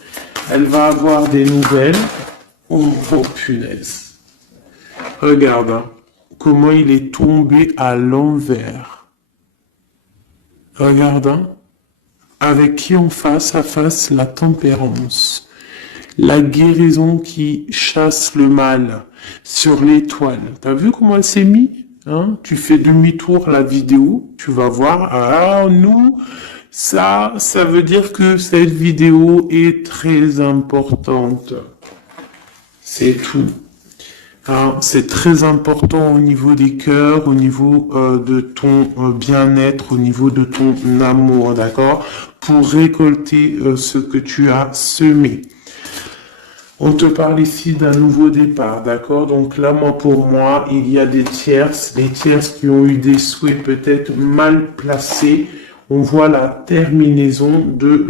Elle va avoir des nouvelles. Oh, oh punaise. Regarde, hein, comment il est tombé à l'envers. Regarde, hein, avec qui on face à face la tempérance. La guérison qui chasse le mal sur l'étoile. T'as vu comment elle s'est mise, hein? Tu fais demi-tour la vidéo, tu vas voir. Ah, nous, ça veut dire que cette vidéo est très importante. C'est tout. Hein, c'est très important au niveau des cœurs, au niveau de ton bien-être, au niveau de ton amour, d'accord? Pour récolter ce que tu as semé. On te parle ici d'un nouveau départ, d'accord? Donc là, pour moi, il y a des tierces qui ont eu des souhaits peut-être mal placés. On voit la terminaison de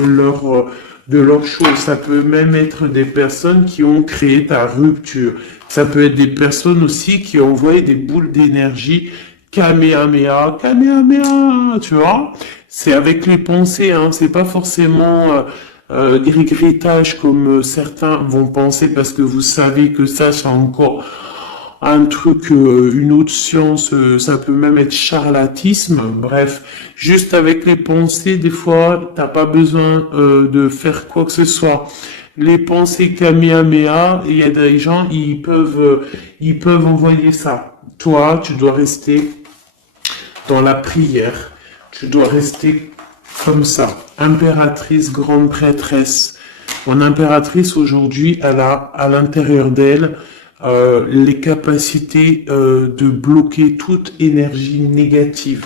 leur chose. Ça peut même être des personnes qui ont créé ta rupture. Ça peut être des personnes aussi qui ont envoyé des boules d'énergie. Kamehameha, Kamehameha, tu vois? C'est avec les pensées, hein. C'est pas forcément gris-grittage comme certains vont penser, parce que vous savez que ça, c'est encore un truc, une autre science, ça peut même être charlatisme. Bref, juste avec les pensées, des fois, t'as pas besoin de faire quoi que ce soit. Les pensées Kamehameha, il y a des gens, ils peuvent envoyer ça. Toi, tu dois rester dans la prière. Tu dois rester comme ça. Impératrice, grande prêtresse. Mon impératrice, aujourd'hui, elle a à l'intérieur d'elle les capacités de bloquer toute énergie négative.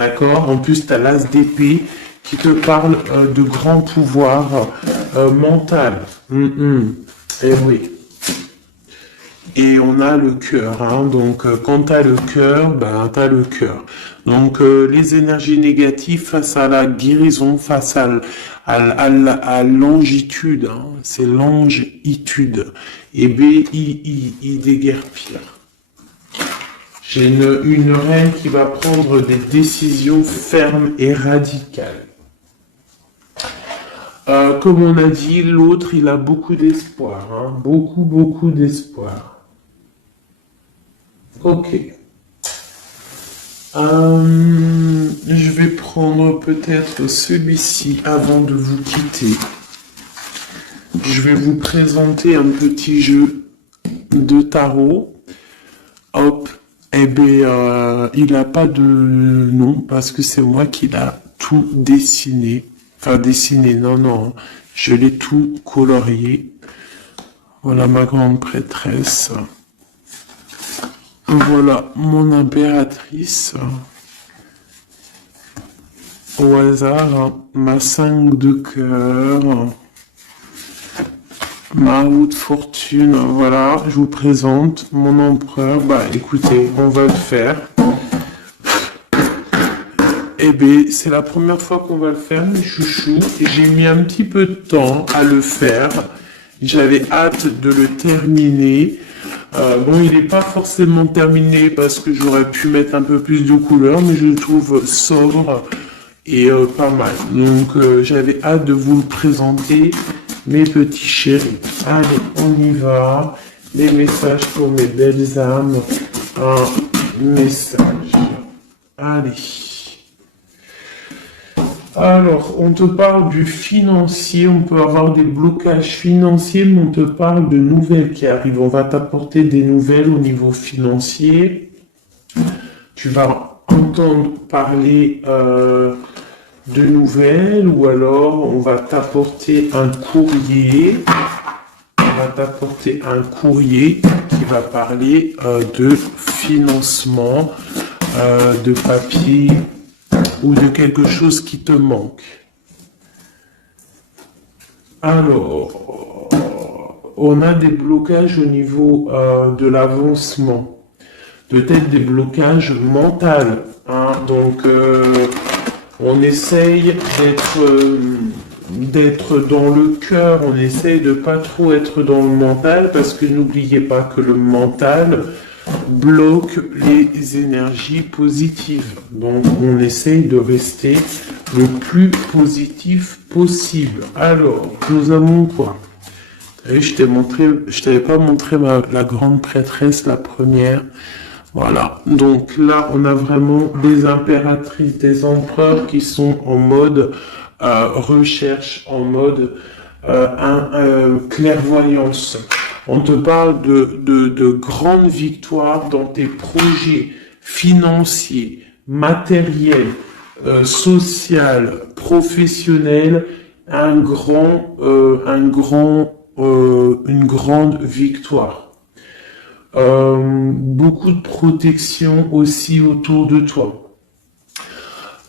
D'accord? En plus, tu as l'as d'épée qui te parle de grand pouvoir mental. Eh oui. Et on a le cœur, hein. Donc quand tu as le cœur, ben tu as le cœur. Donc les énergies négatives face à la guérison, face à longitude, hein. C'est longitude. Et il déguerpire. J'ai une reine qui va prendre des décisions fermes et radicales. Comme on a dit, l'autre, il a beaucoup d'espoir, hein. Beaucoup d'espoir. Ok. Je vais prendre peut-être celui-ci avant de vous quitter. Je vais vous présenter un petit jeu de tarot. Hop. Eh bien, il n'a pas de nom parce que c'est moi qui l'a tout dessiné. Enfin, dessiné, non. Je l'ai tout colorié. Voilà ma grande prêtresse. Voilà mon impératrice. Au hasard, hein, ma 5 de cœur. Ma roue de fortune. Voilà, je vous présente mon empereur. Bah écoutez, on va le faire. Eh bien, c'est la première fois qu'on va le faire, mes chouchous. J'ai mis un petit peu de temps à le faire. J'avais hâte de le terminer. Bon, il n'est pas forcément terminé parce que j'aurais pu mettre un peu plus de couleurs, mais je le trouve sobre et pas mal. Donc, j'avais hâte de vous le présenter, mes petits chéris. Allez, on y va. Les messages pour mes belles âmes. Un message. Allez. Alors, on te parle du financier, on peut avoir des blocages financiers, mais on te parle de nouvelles qui arrivent. On va t'apporter des nouvelles au niveau financier. Tu vas entendre parler de nouvelles, ou alors on va t'apporter un courrier. On va t'apporter un courrier qui va parler de financement, de papier, ou de quelque chose qui te manque. Alors, on a des blocages au niveau de l'avancement, peut-être des blocages mentaux, hein. Donc, on essaye d'être dans le cœur, on essaye de pas trop être dans le mental, parce que n'oubliez pas que le mental, bloque les énergies positives. Donc, on essaye de rester le plus positif possible. Alors, nous avons quoi? Vous savez, je t'avais pas montré la grande prêtresse, la première. Voilà. Donc là, on a vraiment des impératrices, des empereurs qui sont en mode recherche, en mode clairvoyance. On te parle de grandes victoires dans tes projets financiers, matériels, social, professionnel, une grande victoire. Beaucoup de protection aussi autour de toi.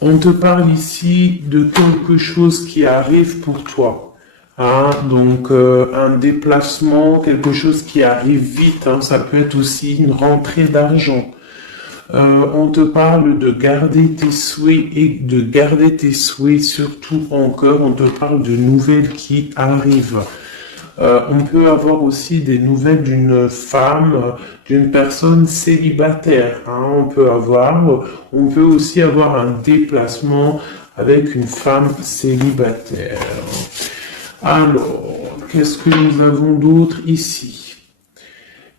On te parle ici de quelque chose qui arrive pour toi. Hein, donc un déplacement, quelque chose qui arrive vite. Hein, ça peut être aussi une rentrée d'argent. On te parle de garder tes souhaits et de garder tes souhaits surtout encore. On te parle de nouvelles qui arrivent. On peut avoir aussi des nouvelles d'une femme, d'une personne célibataire. Hein, on peut aussi avoir un déplacement avec une femme célibataire. Alors, qu'est-ce que nous avons d'autre ici?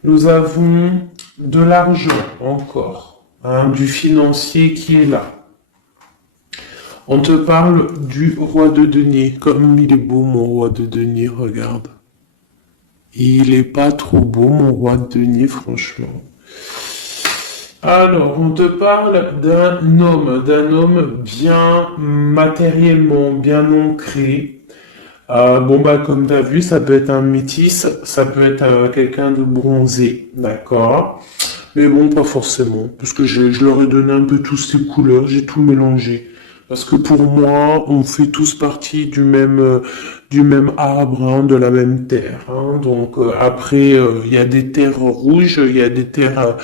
Nous avons de l'argent encore, hein, du financier qui est là. On te parle du roi de denier. Comme il est beau mon roi de denier, regarde. Il est pas trop beau mon roi de denier, franchement. Alors, on te parle d'un homme bien matériellement, bien ancré. Bon bah comme tu as vu, ça peut être un métis, ça peut être quelqu'un de bronzé, d'accord? Mais bon, pas forcément, parce que je leur ai donné un peu tous ces couleurs, j'ai tout mélangé. Parce que pour moi, on fait tous partie du même arbre, hein, de la même terre. Hein. Donc après, il y a des terres rouges, il y a des terres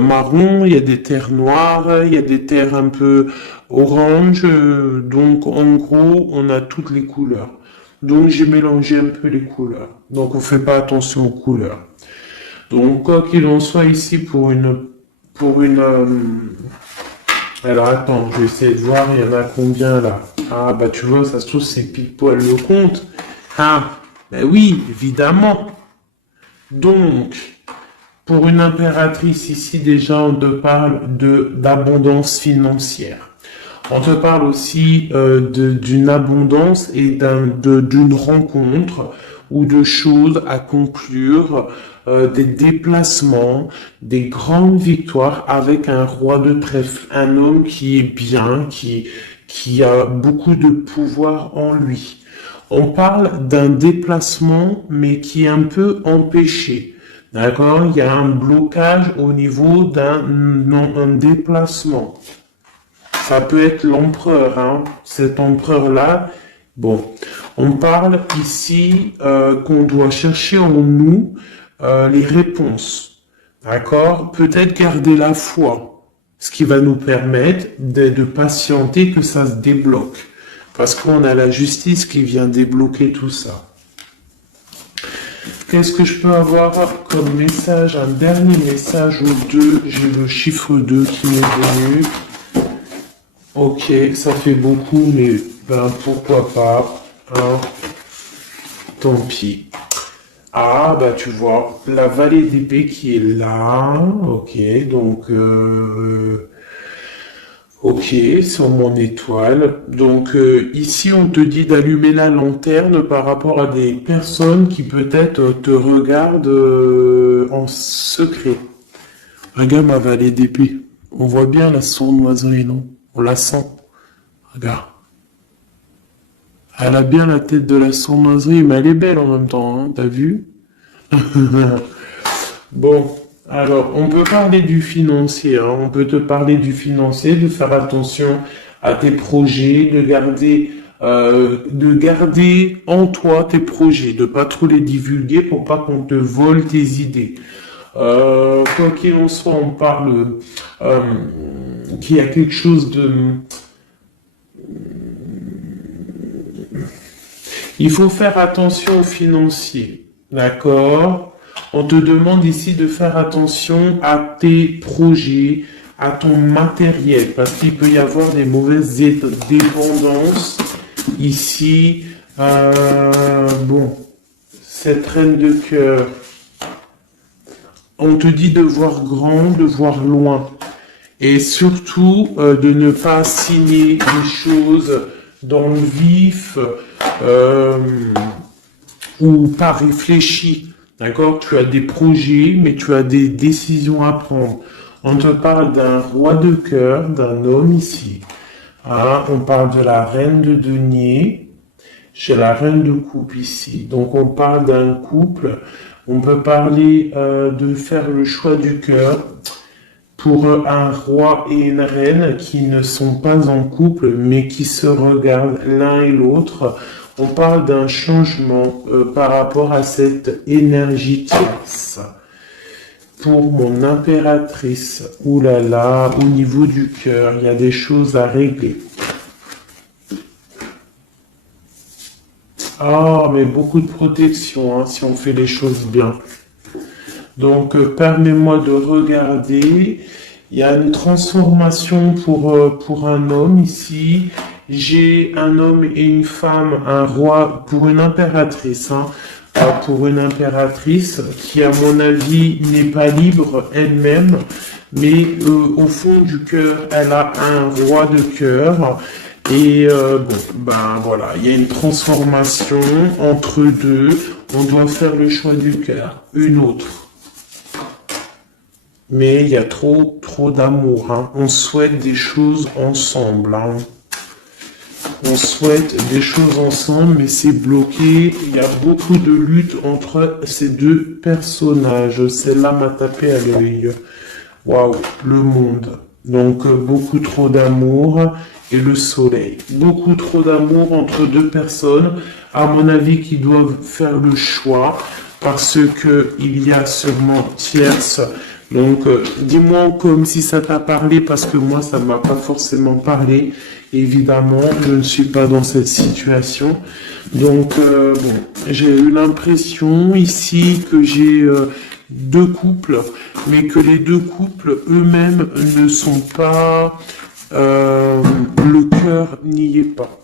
marron, il y a des terres noires, il y a des terres un peu orange. Donc en gros, on a toutes les couleurs. Donc j'ai mélangé un peu les couleurs. Donc on fait pas attention aux couleurs. Donc quoi qu'il en soit ici pour une alors attends, je vais essayer de voir, il y en a combien là? Ah bah tu vois, ça se trouve c'est pile poil le compte. Ah, ben oui, évidemment. Donc, pour une impératrice ici déjà, on te parle d'abondance financière. On te parle aussi d'une abondance et d'une rencontre ou de choses à conclure, des déplacements, des grandes victoires avec un roi de trèfle, un homme qui est bien, qui a beaucoup de pouvoir en lui. On parle d'un déplacement, mais qui est un peu empêché. D'accord? Il y a un blocage au niveau un déplacement. Ça peut être l'empereur, hein. Cet empereur-là. Bon, on parle ici qu'on doit chercher en nous les réponses. D'accord? Peut-être garder la foi, ce qui va nous permettre de patienter que ça se débloque. Parce qu'on a la justice qui vient débloquer tout ça. Qu'est-ce que je peux avoir comme message? Un dernier message au 2. J'ai le chiffre 2 qui m'est venu. Ok, ça fait beaucoup, mais ben pourquoi pas, hein, tant pis. Ah, bah tu vois, la vallée d'épée qui est là, ok, donc, ok, sur mon étoile. Donc ici, on te dit d'allumer la lanterne par rapport à des personnes qui peut-être te regardent en secret. Regarde ma vallée d'épée. On voit bien la sournoiserie, non? On la sent. Regarde. Elle a bien la tête de la sournoiserie, mais elle est belle en même temps, hein, t'as vu? Bon, alors, on peut parler du financier, hein, on peut te parler du financier, de faire attention à tes projets, de garder en toi tes projets, de pas trop les divulguer pour pas qu'on te vole tes idées. Quoi qu'il en soit, on parle qu'il y a quelque chose de... Il faut faire attention aux financiers, d'accord? On te demande ici de faire attention à tes projets, à ton matériel, parce qu'il peut y avoir des mauvaises dépendances ici. Bon, cette reine de cœur, on te dit de voir grand, de voir loin, et surtout de ne pas signer des choses dans le vif ou pas réfléchi. D'accord? Tu as des projets, mais tu as des décisions à prendre. On te parle d'un roi de cœur, d'un homme ici. Hein, on parle de la reine de denier. J'ai la reine de coupe ici. Donc on parle d'un couple. On peut parler de faire le choix du cœur pour un roi et une reine qui ne sont pas en couple, mais qui se regardent l'un et l'autre. On parle d'un changement par rapport à cette énergie tierce. Pour mon impératrice, oulala, au niveau du cœur, il y a des choses à régler. Ah, mais beaucoup de protection, hein, si on fait les choses bien. Donc, permets-moi de regarder. Il y a une transformation pour un homme ici. J'ai un homme et une femme, un roi pour une impératrice. Hein, pour une impératrice qui, à mon avis, n'est pas libre elle-même. Mais au fond du cœur, elle a un roi de cœur. Et bon, ben voilà, il y a une transformation entre deux. On doit faire le choix du cœur, une autre. Mais il y a trop d'amour. Hein. On souhaite des choses ensemble. Hein. On souhaite des choses ensemble, mais c'est bloqué. Il y a beaucoup de lutte entre ces deux personnages. Celle-là m'a tapé à l'œil. Waouh, le monde. Donc, beaucoup trop d'amour et le soleil. Beaucoup trop d'amour entre deux personnes, à mon avis, qui doivent faire le choix, parce que il y a sûrement tierce. Donc, dis-moi comme si ça t'a parlé, parce que moi, ça m'a pas forcément parlé. Évidemment, je ne suis pas dans cette situation. Donc, bon, j'ai eu l'impression ici que j'ai deux couples, mais que les deux couples eux-mêmes ne sont pas... le cœur n'y est pas.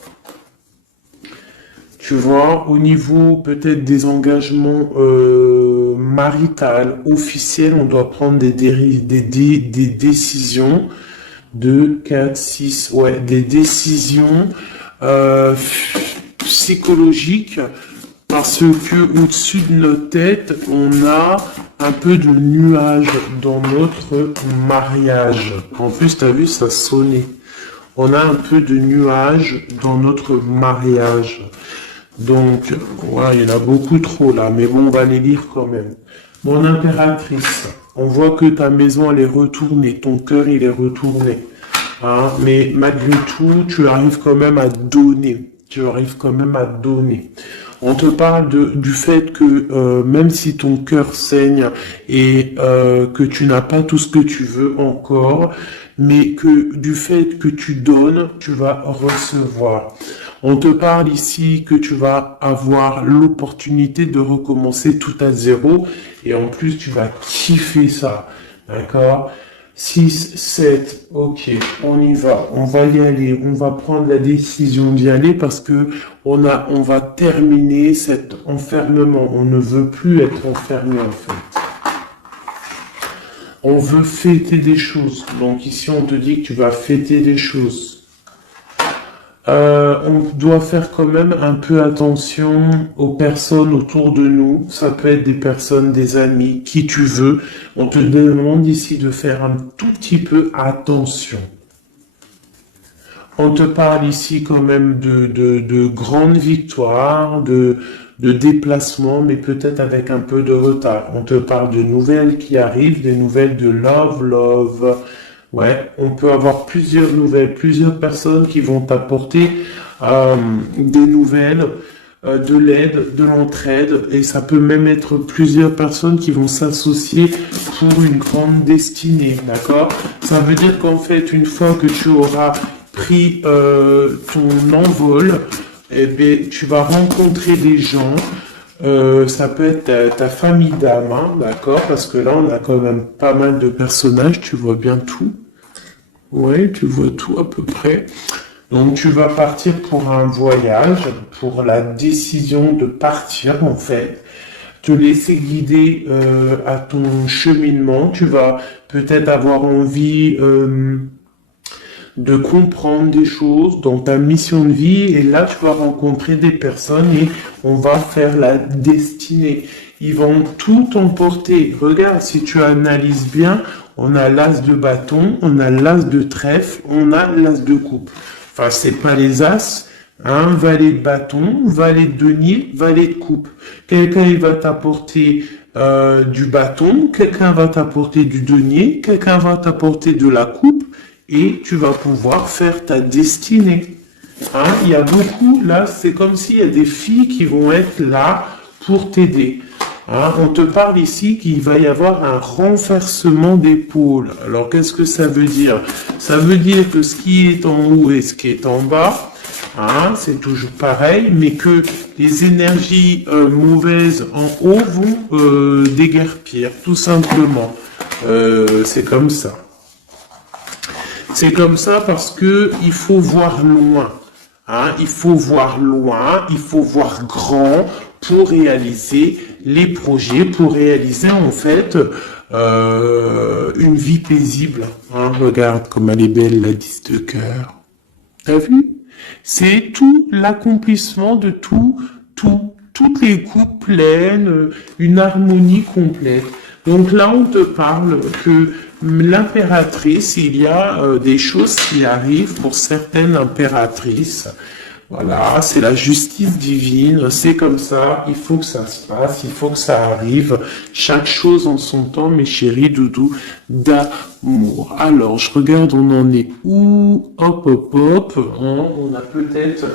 Tu vois, au niveau peut-être des engagements maritales, officiels, on doit prendre des décisions. 2, 4, 6, ouais, des décisions psychologiques, parce que au-dessus de notre tête, on a un peu de nuages dans notre mariage. En plus, tu as vu, ça sonnait. On a un peu de nuages dans notre mariage. Donc, ouais, il y en a beaucoup trop là, mais bon, on va les lire quand même. Mon impératrice, on voit que ta maison, elle est retournée, ton cœur, il est retourné. Hein, mais malgré tout, tu arrives quand même à donner. Tu arrives quand même à donner. On te parle du fait que même si ton cœur saigne et que tu n'as pas tout ce que tu veux encore, mais que du fait que tu donnes, tu vas recevoir. On te parle ici que tu vas avoir l'opportunité de recommencer tout à zéro et en plus tu vas kiffer ça. D'accord? 6, 7, ok, on y va, on va y aller, on va prendre la décision d'y aller parce que on va terminer cet enfermement. On ne veut plus être enfermé en fait. On veut fêter des choses. Donc ici on te dit que tu vas fêter des choses. On doit faire quand même un peu attention aux personnes autour de nous. Ça peut être des personnes, des amis, qui tu veux. On te demande ici de faire un tout petit peu attention. On te parle ici quand même de grandes victoires, de déplacements, mais peut-être avec un peu de retard. On te parle de nouvelles qui arrivent, des nouvelles de love. Ouais, on peut avoir plusieurs nouvelles, plusieurs personnes qui vont t'apporter des nouvelles, de l'aide, de l'entraide, et ça peut même être plusieurs personnes qui vont s'associer pour une grande destinée, d'accord? Ça veut dire qu'en fait, une fois que tu auras pris ton envol, eh bien, tu vas rencontrer des gens Ça peut être ta famille d'âme, hein, d'accord? Parce que là, on a quand même pas mal de personnages, tu vois bien tout. Ouais, tu vois tout à peu près. Donc tu vas partir pour un voyage, pour la décision de partir en fait, te laisser guider à ton cheminement. Tu vas peut-être avoir envie de comprendre des choses dans ta mission de vie et là tu vas rencontrer des personnes et on va faire la destinée. Ils vont tout emporter. Regarde, si tu analyses bien, on a l'as de bâton, on a l'as de trèfle, on a l'as de coupe. Enfin, c'est pas les as, hein, valet de bâton, valet de denier, valet de coupe. Quelqu'un il va t'apporter du bâton, quelqu'un va t'apporter du denier, quelqu'un va t'apporter de la coupe et tu vas pouvoir faire ta destinée. Hein, il y a beaucoup, là, c'est comme s'il y a des filles qui vont être là pour t'aider. Hein, on te parle ici qu'il va y avoir un renversement d'épaule. Alors, qu'est-ce que ça veut dire? Ça veut dire que ce qui est en haut et ce qui est en bas, hein, c'est toujours pareil, mais que les énergies mauvaises en haut vont déguerpir, tout simplement. C'est comme ça. C'est comme ça parce que il faut voir loin. Hein, il faut voir loin, il faut voir grand pour réaliser les projets, pour réaliser en fait une vie paisible. Hein, regarde comme elle est belle la 10 de cœur. T'as vu? C'est tout l'accomplissement de toutes les coupes pleines, une harmonie complète. Donc là, on te parle que l'impératrice, il y a des choses qui arrivent pour certaines impératrices. Voilà, c'est la justice divine, c'est comme ça, il faut que ça se passe, il faut que ça arrive. Chaque chose en son temps, mes chéris doudous, d'amour. Alors, je regarde, on en est où? Hop, hop, hop. On a peut-être,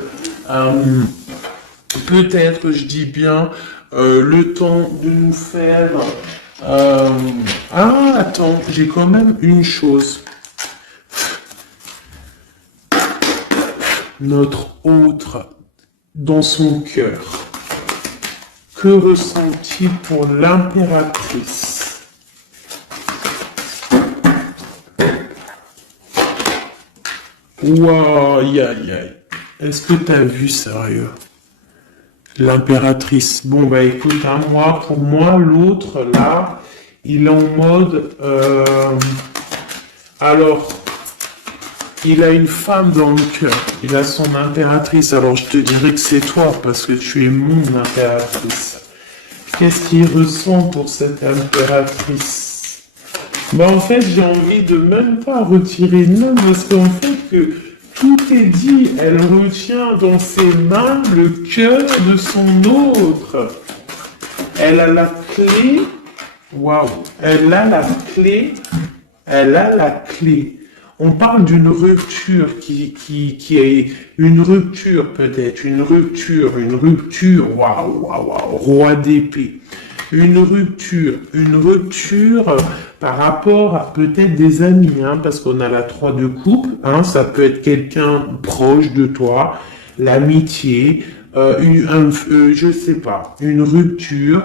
je dis bien, le temps de nous faire... Ah, attends, j'ai quand même une chose. Notre autre, dans son cœur, que ressent-il pour l'impératrice? Waouh, aïe, aïe, aïe. Est-ce que t'as vu, sérieux? L'impératrice. Bon, bah écoute, hein, pour moi, l'autre, là, il est en mode... alors, il a une femme dans le cœur. Il a son impératrice. Alors, je te dirais que c'est toi, parce que tu es mon impératrice. Qu'est-ce qu'il ressent pour cette impératrice? Bah, en fait, j'ai envie de même pas retirer le nom, parce qu'en fait, que tout est dit. Elle retient dans ses mains le cœur de son autre. Elle a la clé. Waouh. Elle a la clé. Elle a la clé. On parle d'une rupture qui est une rupture peut-être, une rupture, waouh, waouh, waouh, roi d'épée. Une rupture par rapport à peut-être des amis, hein, parce qu'on a la 3 de coupe, hein, ça peut être quelqu'un proche de toi, l'amitié, je sais pas, une rupture,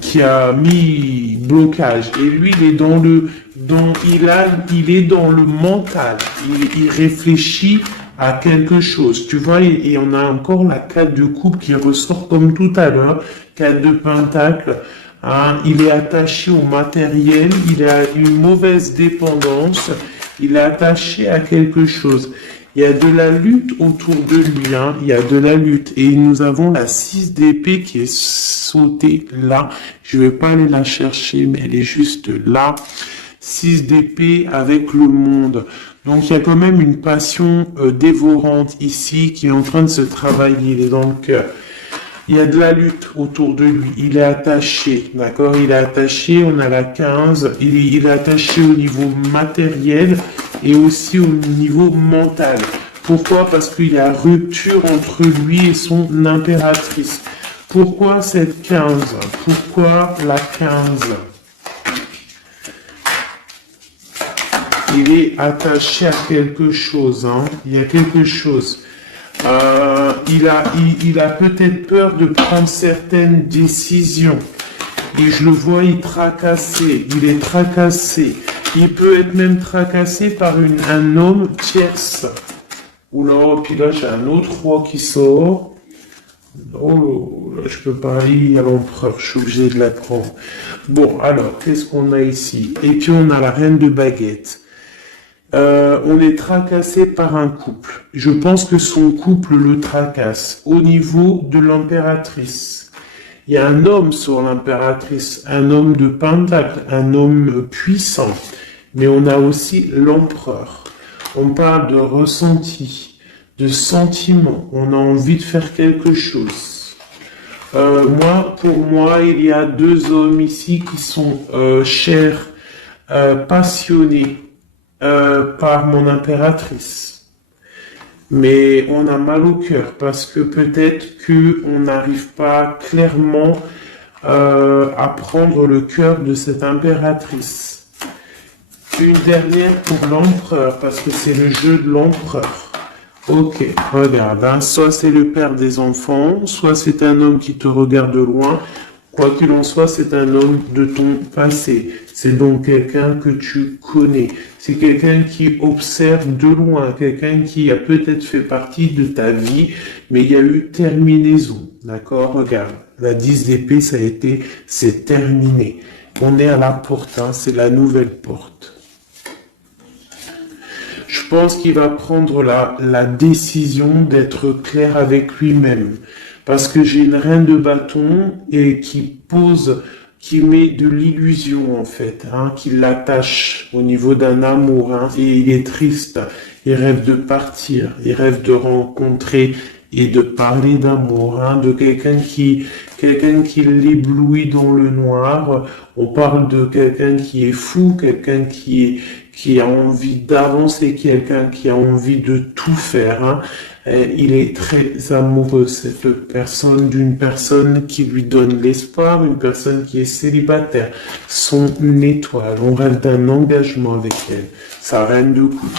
qui a mis blocage. Et lui, il est il est dans le mental. Il réfléchit à quelque chose. Tu vois, et on a encore la 4 de coupe qui ressort comme tout à l'heure. 4 de pentacle. Hein, il est attaché au matériel. Il a une mauvaise dépendance. Il est attaché à quelque chose. Il y a de la lutte autour de lui, hein. Il y a de la lutte. Et nous avons la 6 d'épée qui est sautée là. Je vais pas aller la chercher, mais elle est juste là. 6 d'épée avec le monde. Donc il y a quand même une passion dévorante ici qui est en train de se travailler. Il est dans le cœur. Il y a de la lutte autour de lui. Il est attaché, d'accord? Il est attaché, on a la 15. Il est attaché au niveau matériel et aussi au niveau mental. Pourquoi? Parce qu'il y a rupture entre lui et son impératrice. Pourquoi cette 15? Pourquoi la 15? Il est attaché à quelque chose, hein. Il y a quelque chose. il a peut-être peur de prendre certaines décisions. Et je le vois, il est tracassé. Il peut être même tracassé par un homme tierce. Oula, puis là, j'ai un autre roi qui sort. Oh, là, je peux pas aller à l'empereur, je suis obligé de la prendre. Bon, alors, qu'est-ce qu'on a ici? Et puis, on a la reine de baguette. On est tracassé par un couple. Je pense que son couple le tracasse. Au niveau de l'impératrice, il y a un homme sur l'impératrice, un homme de pentacle, un homme puissant. Mais on a aussi l'empereur. On parle de ressenti, de sentiment. On a envie de faire quelque chose. Pour moi, il y a deux hommes ici qui sont chers, passionnés par mon impératrice. Mais on a mal au cœur parce que peut-être qu'on n'arrive pas clairement à prendre le cœur de cette impératrice. Une dernière pour l'empereur, parce que c'est le jeu de l'empereur. Ok, regarde, hein, soit c'est le père des enfants, soit c'est un homme qui te regarde de loin. Quoi qu'il en soit, c'est un homme de ton passé. C'est donc quelqu'un que tu connais. C'est quelqu'un qui observe de loin, quelqu'un qui a peut-être fait partie de ta vie, mais il y a eu terminaison. D'accord? Regarde, la 10 d'épée, c'est terminé. On est à la porte, hein, c'est la nouvelle porte. Je pense qu'il va prendre la décision d'être clair avec lui-même. Parce que j'ai une reine de bâton et qui met de l'illusion en fait, hein, qui l'attache au niveau d'un amour, hein, et il est triste. Il rêve de partir, il rêve de rencontrer et de parler d'amour, hein, de quelqu'un qui l'éblouit dans le noir. On parle de quelqu'un qui est fou, quelqu'un qui a envie d'avancer, quelqu'un qui a envie de tout faire, hein. Il est très amoureux, cette personne, d'une personne qui lui donne l'espoir, une personne qui est célibataire, son étoile. On rêve d'un engagement avec elle, sa reine de coupe.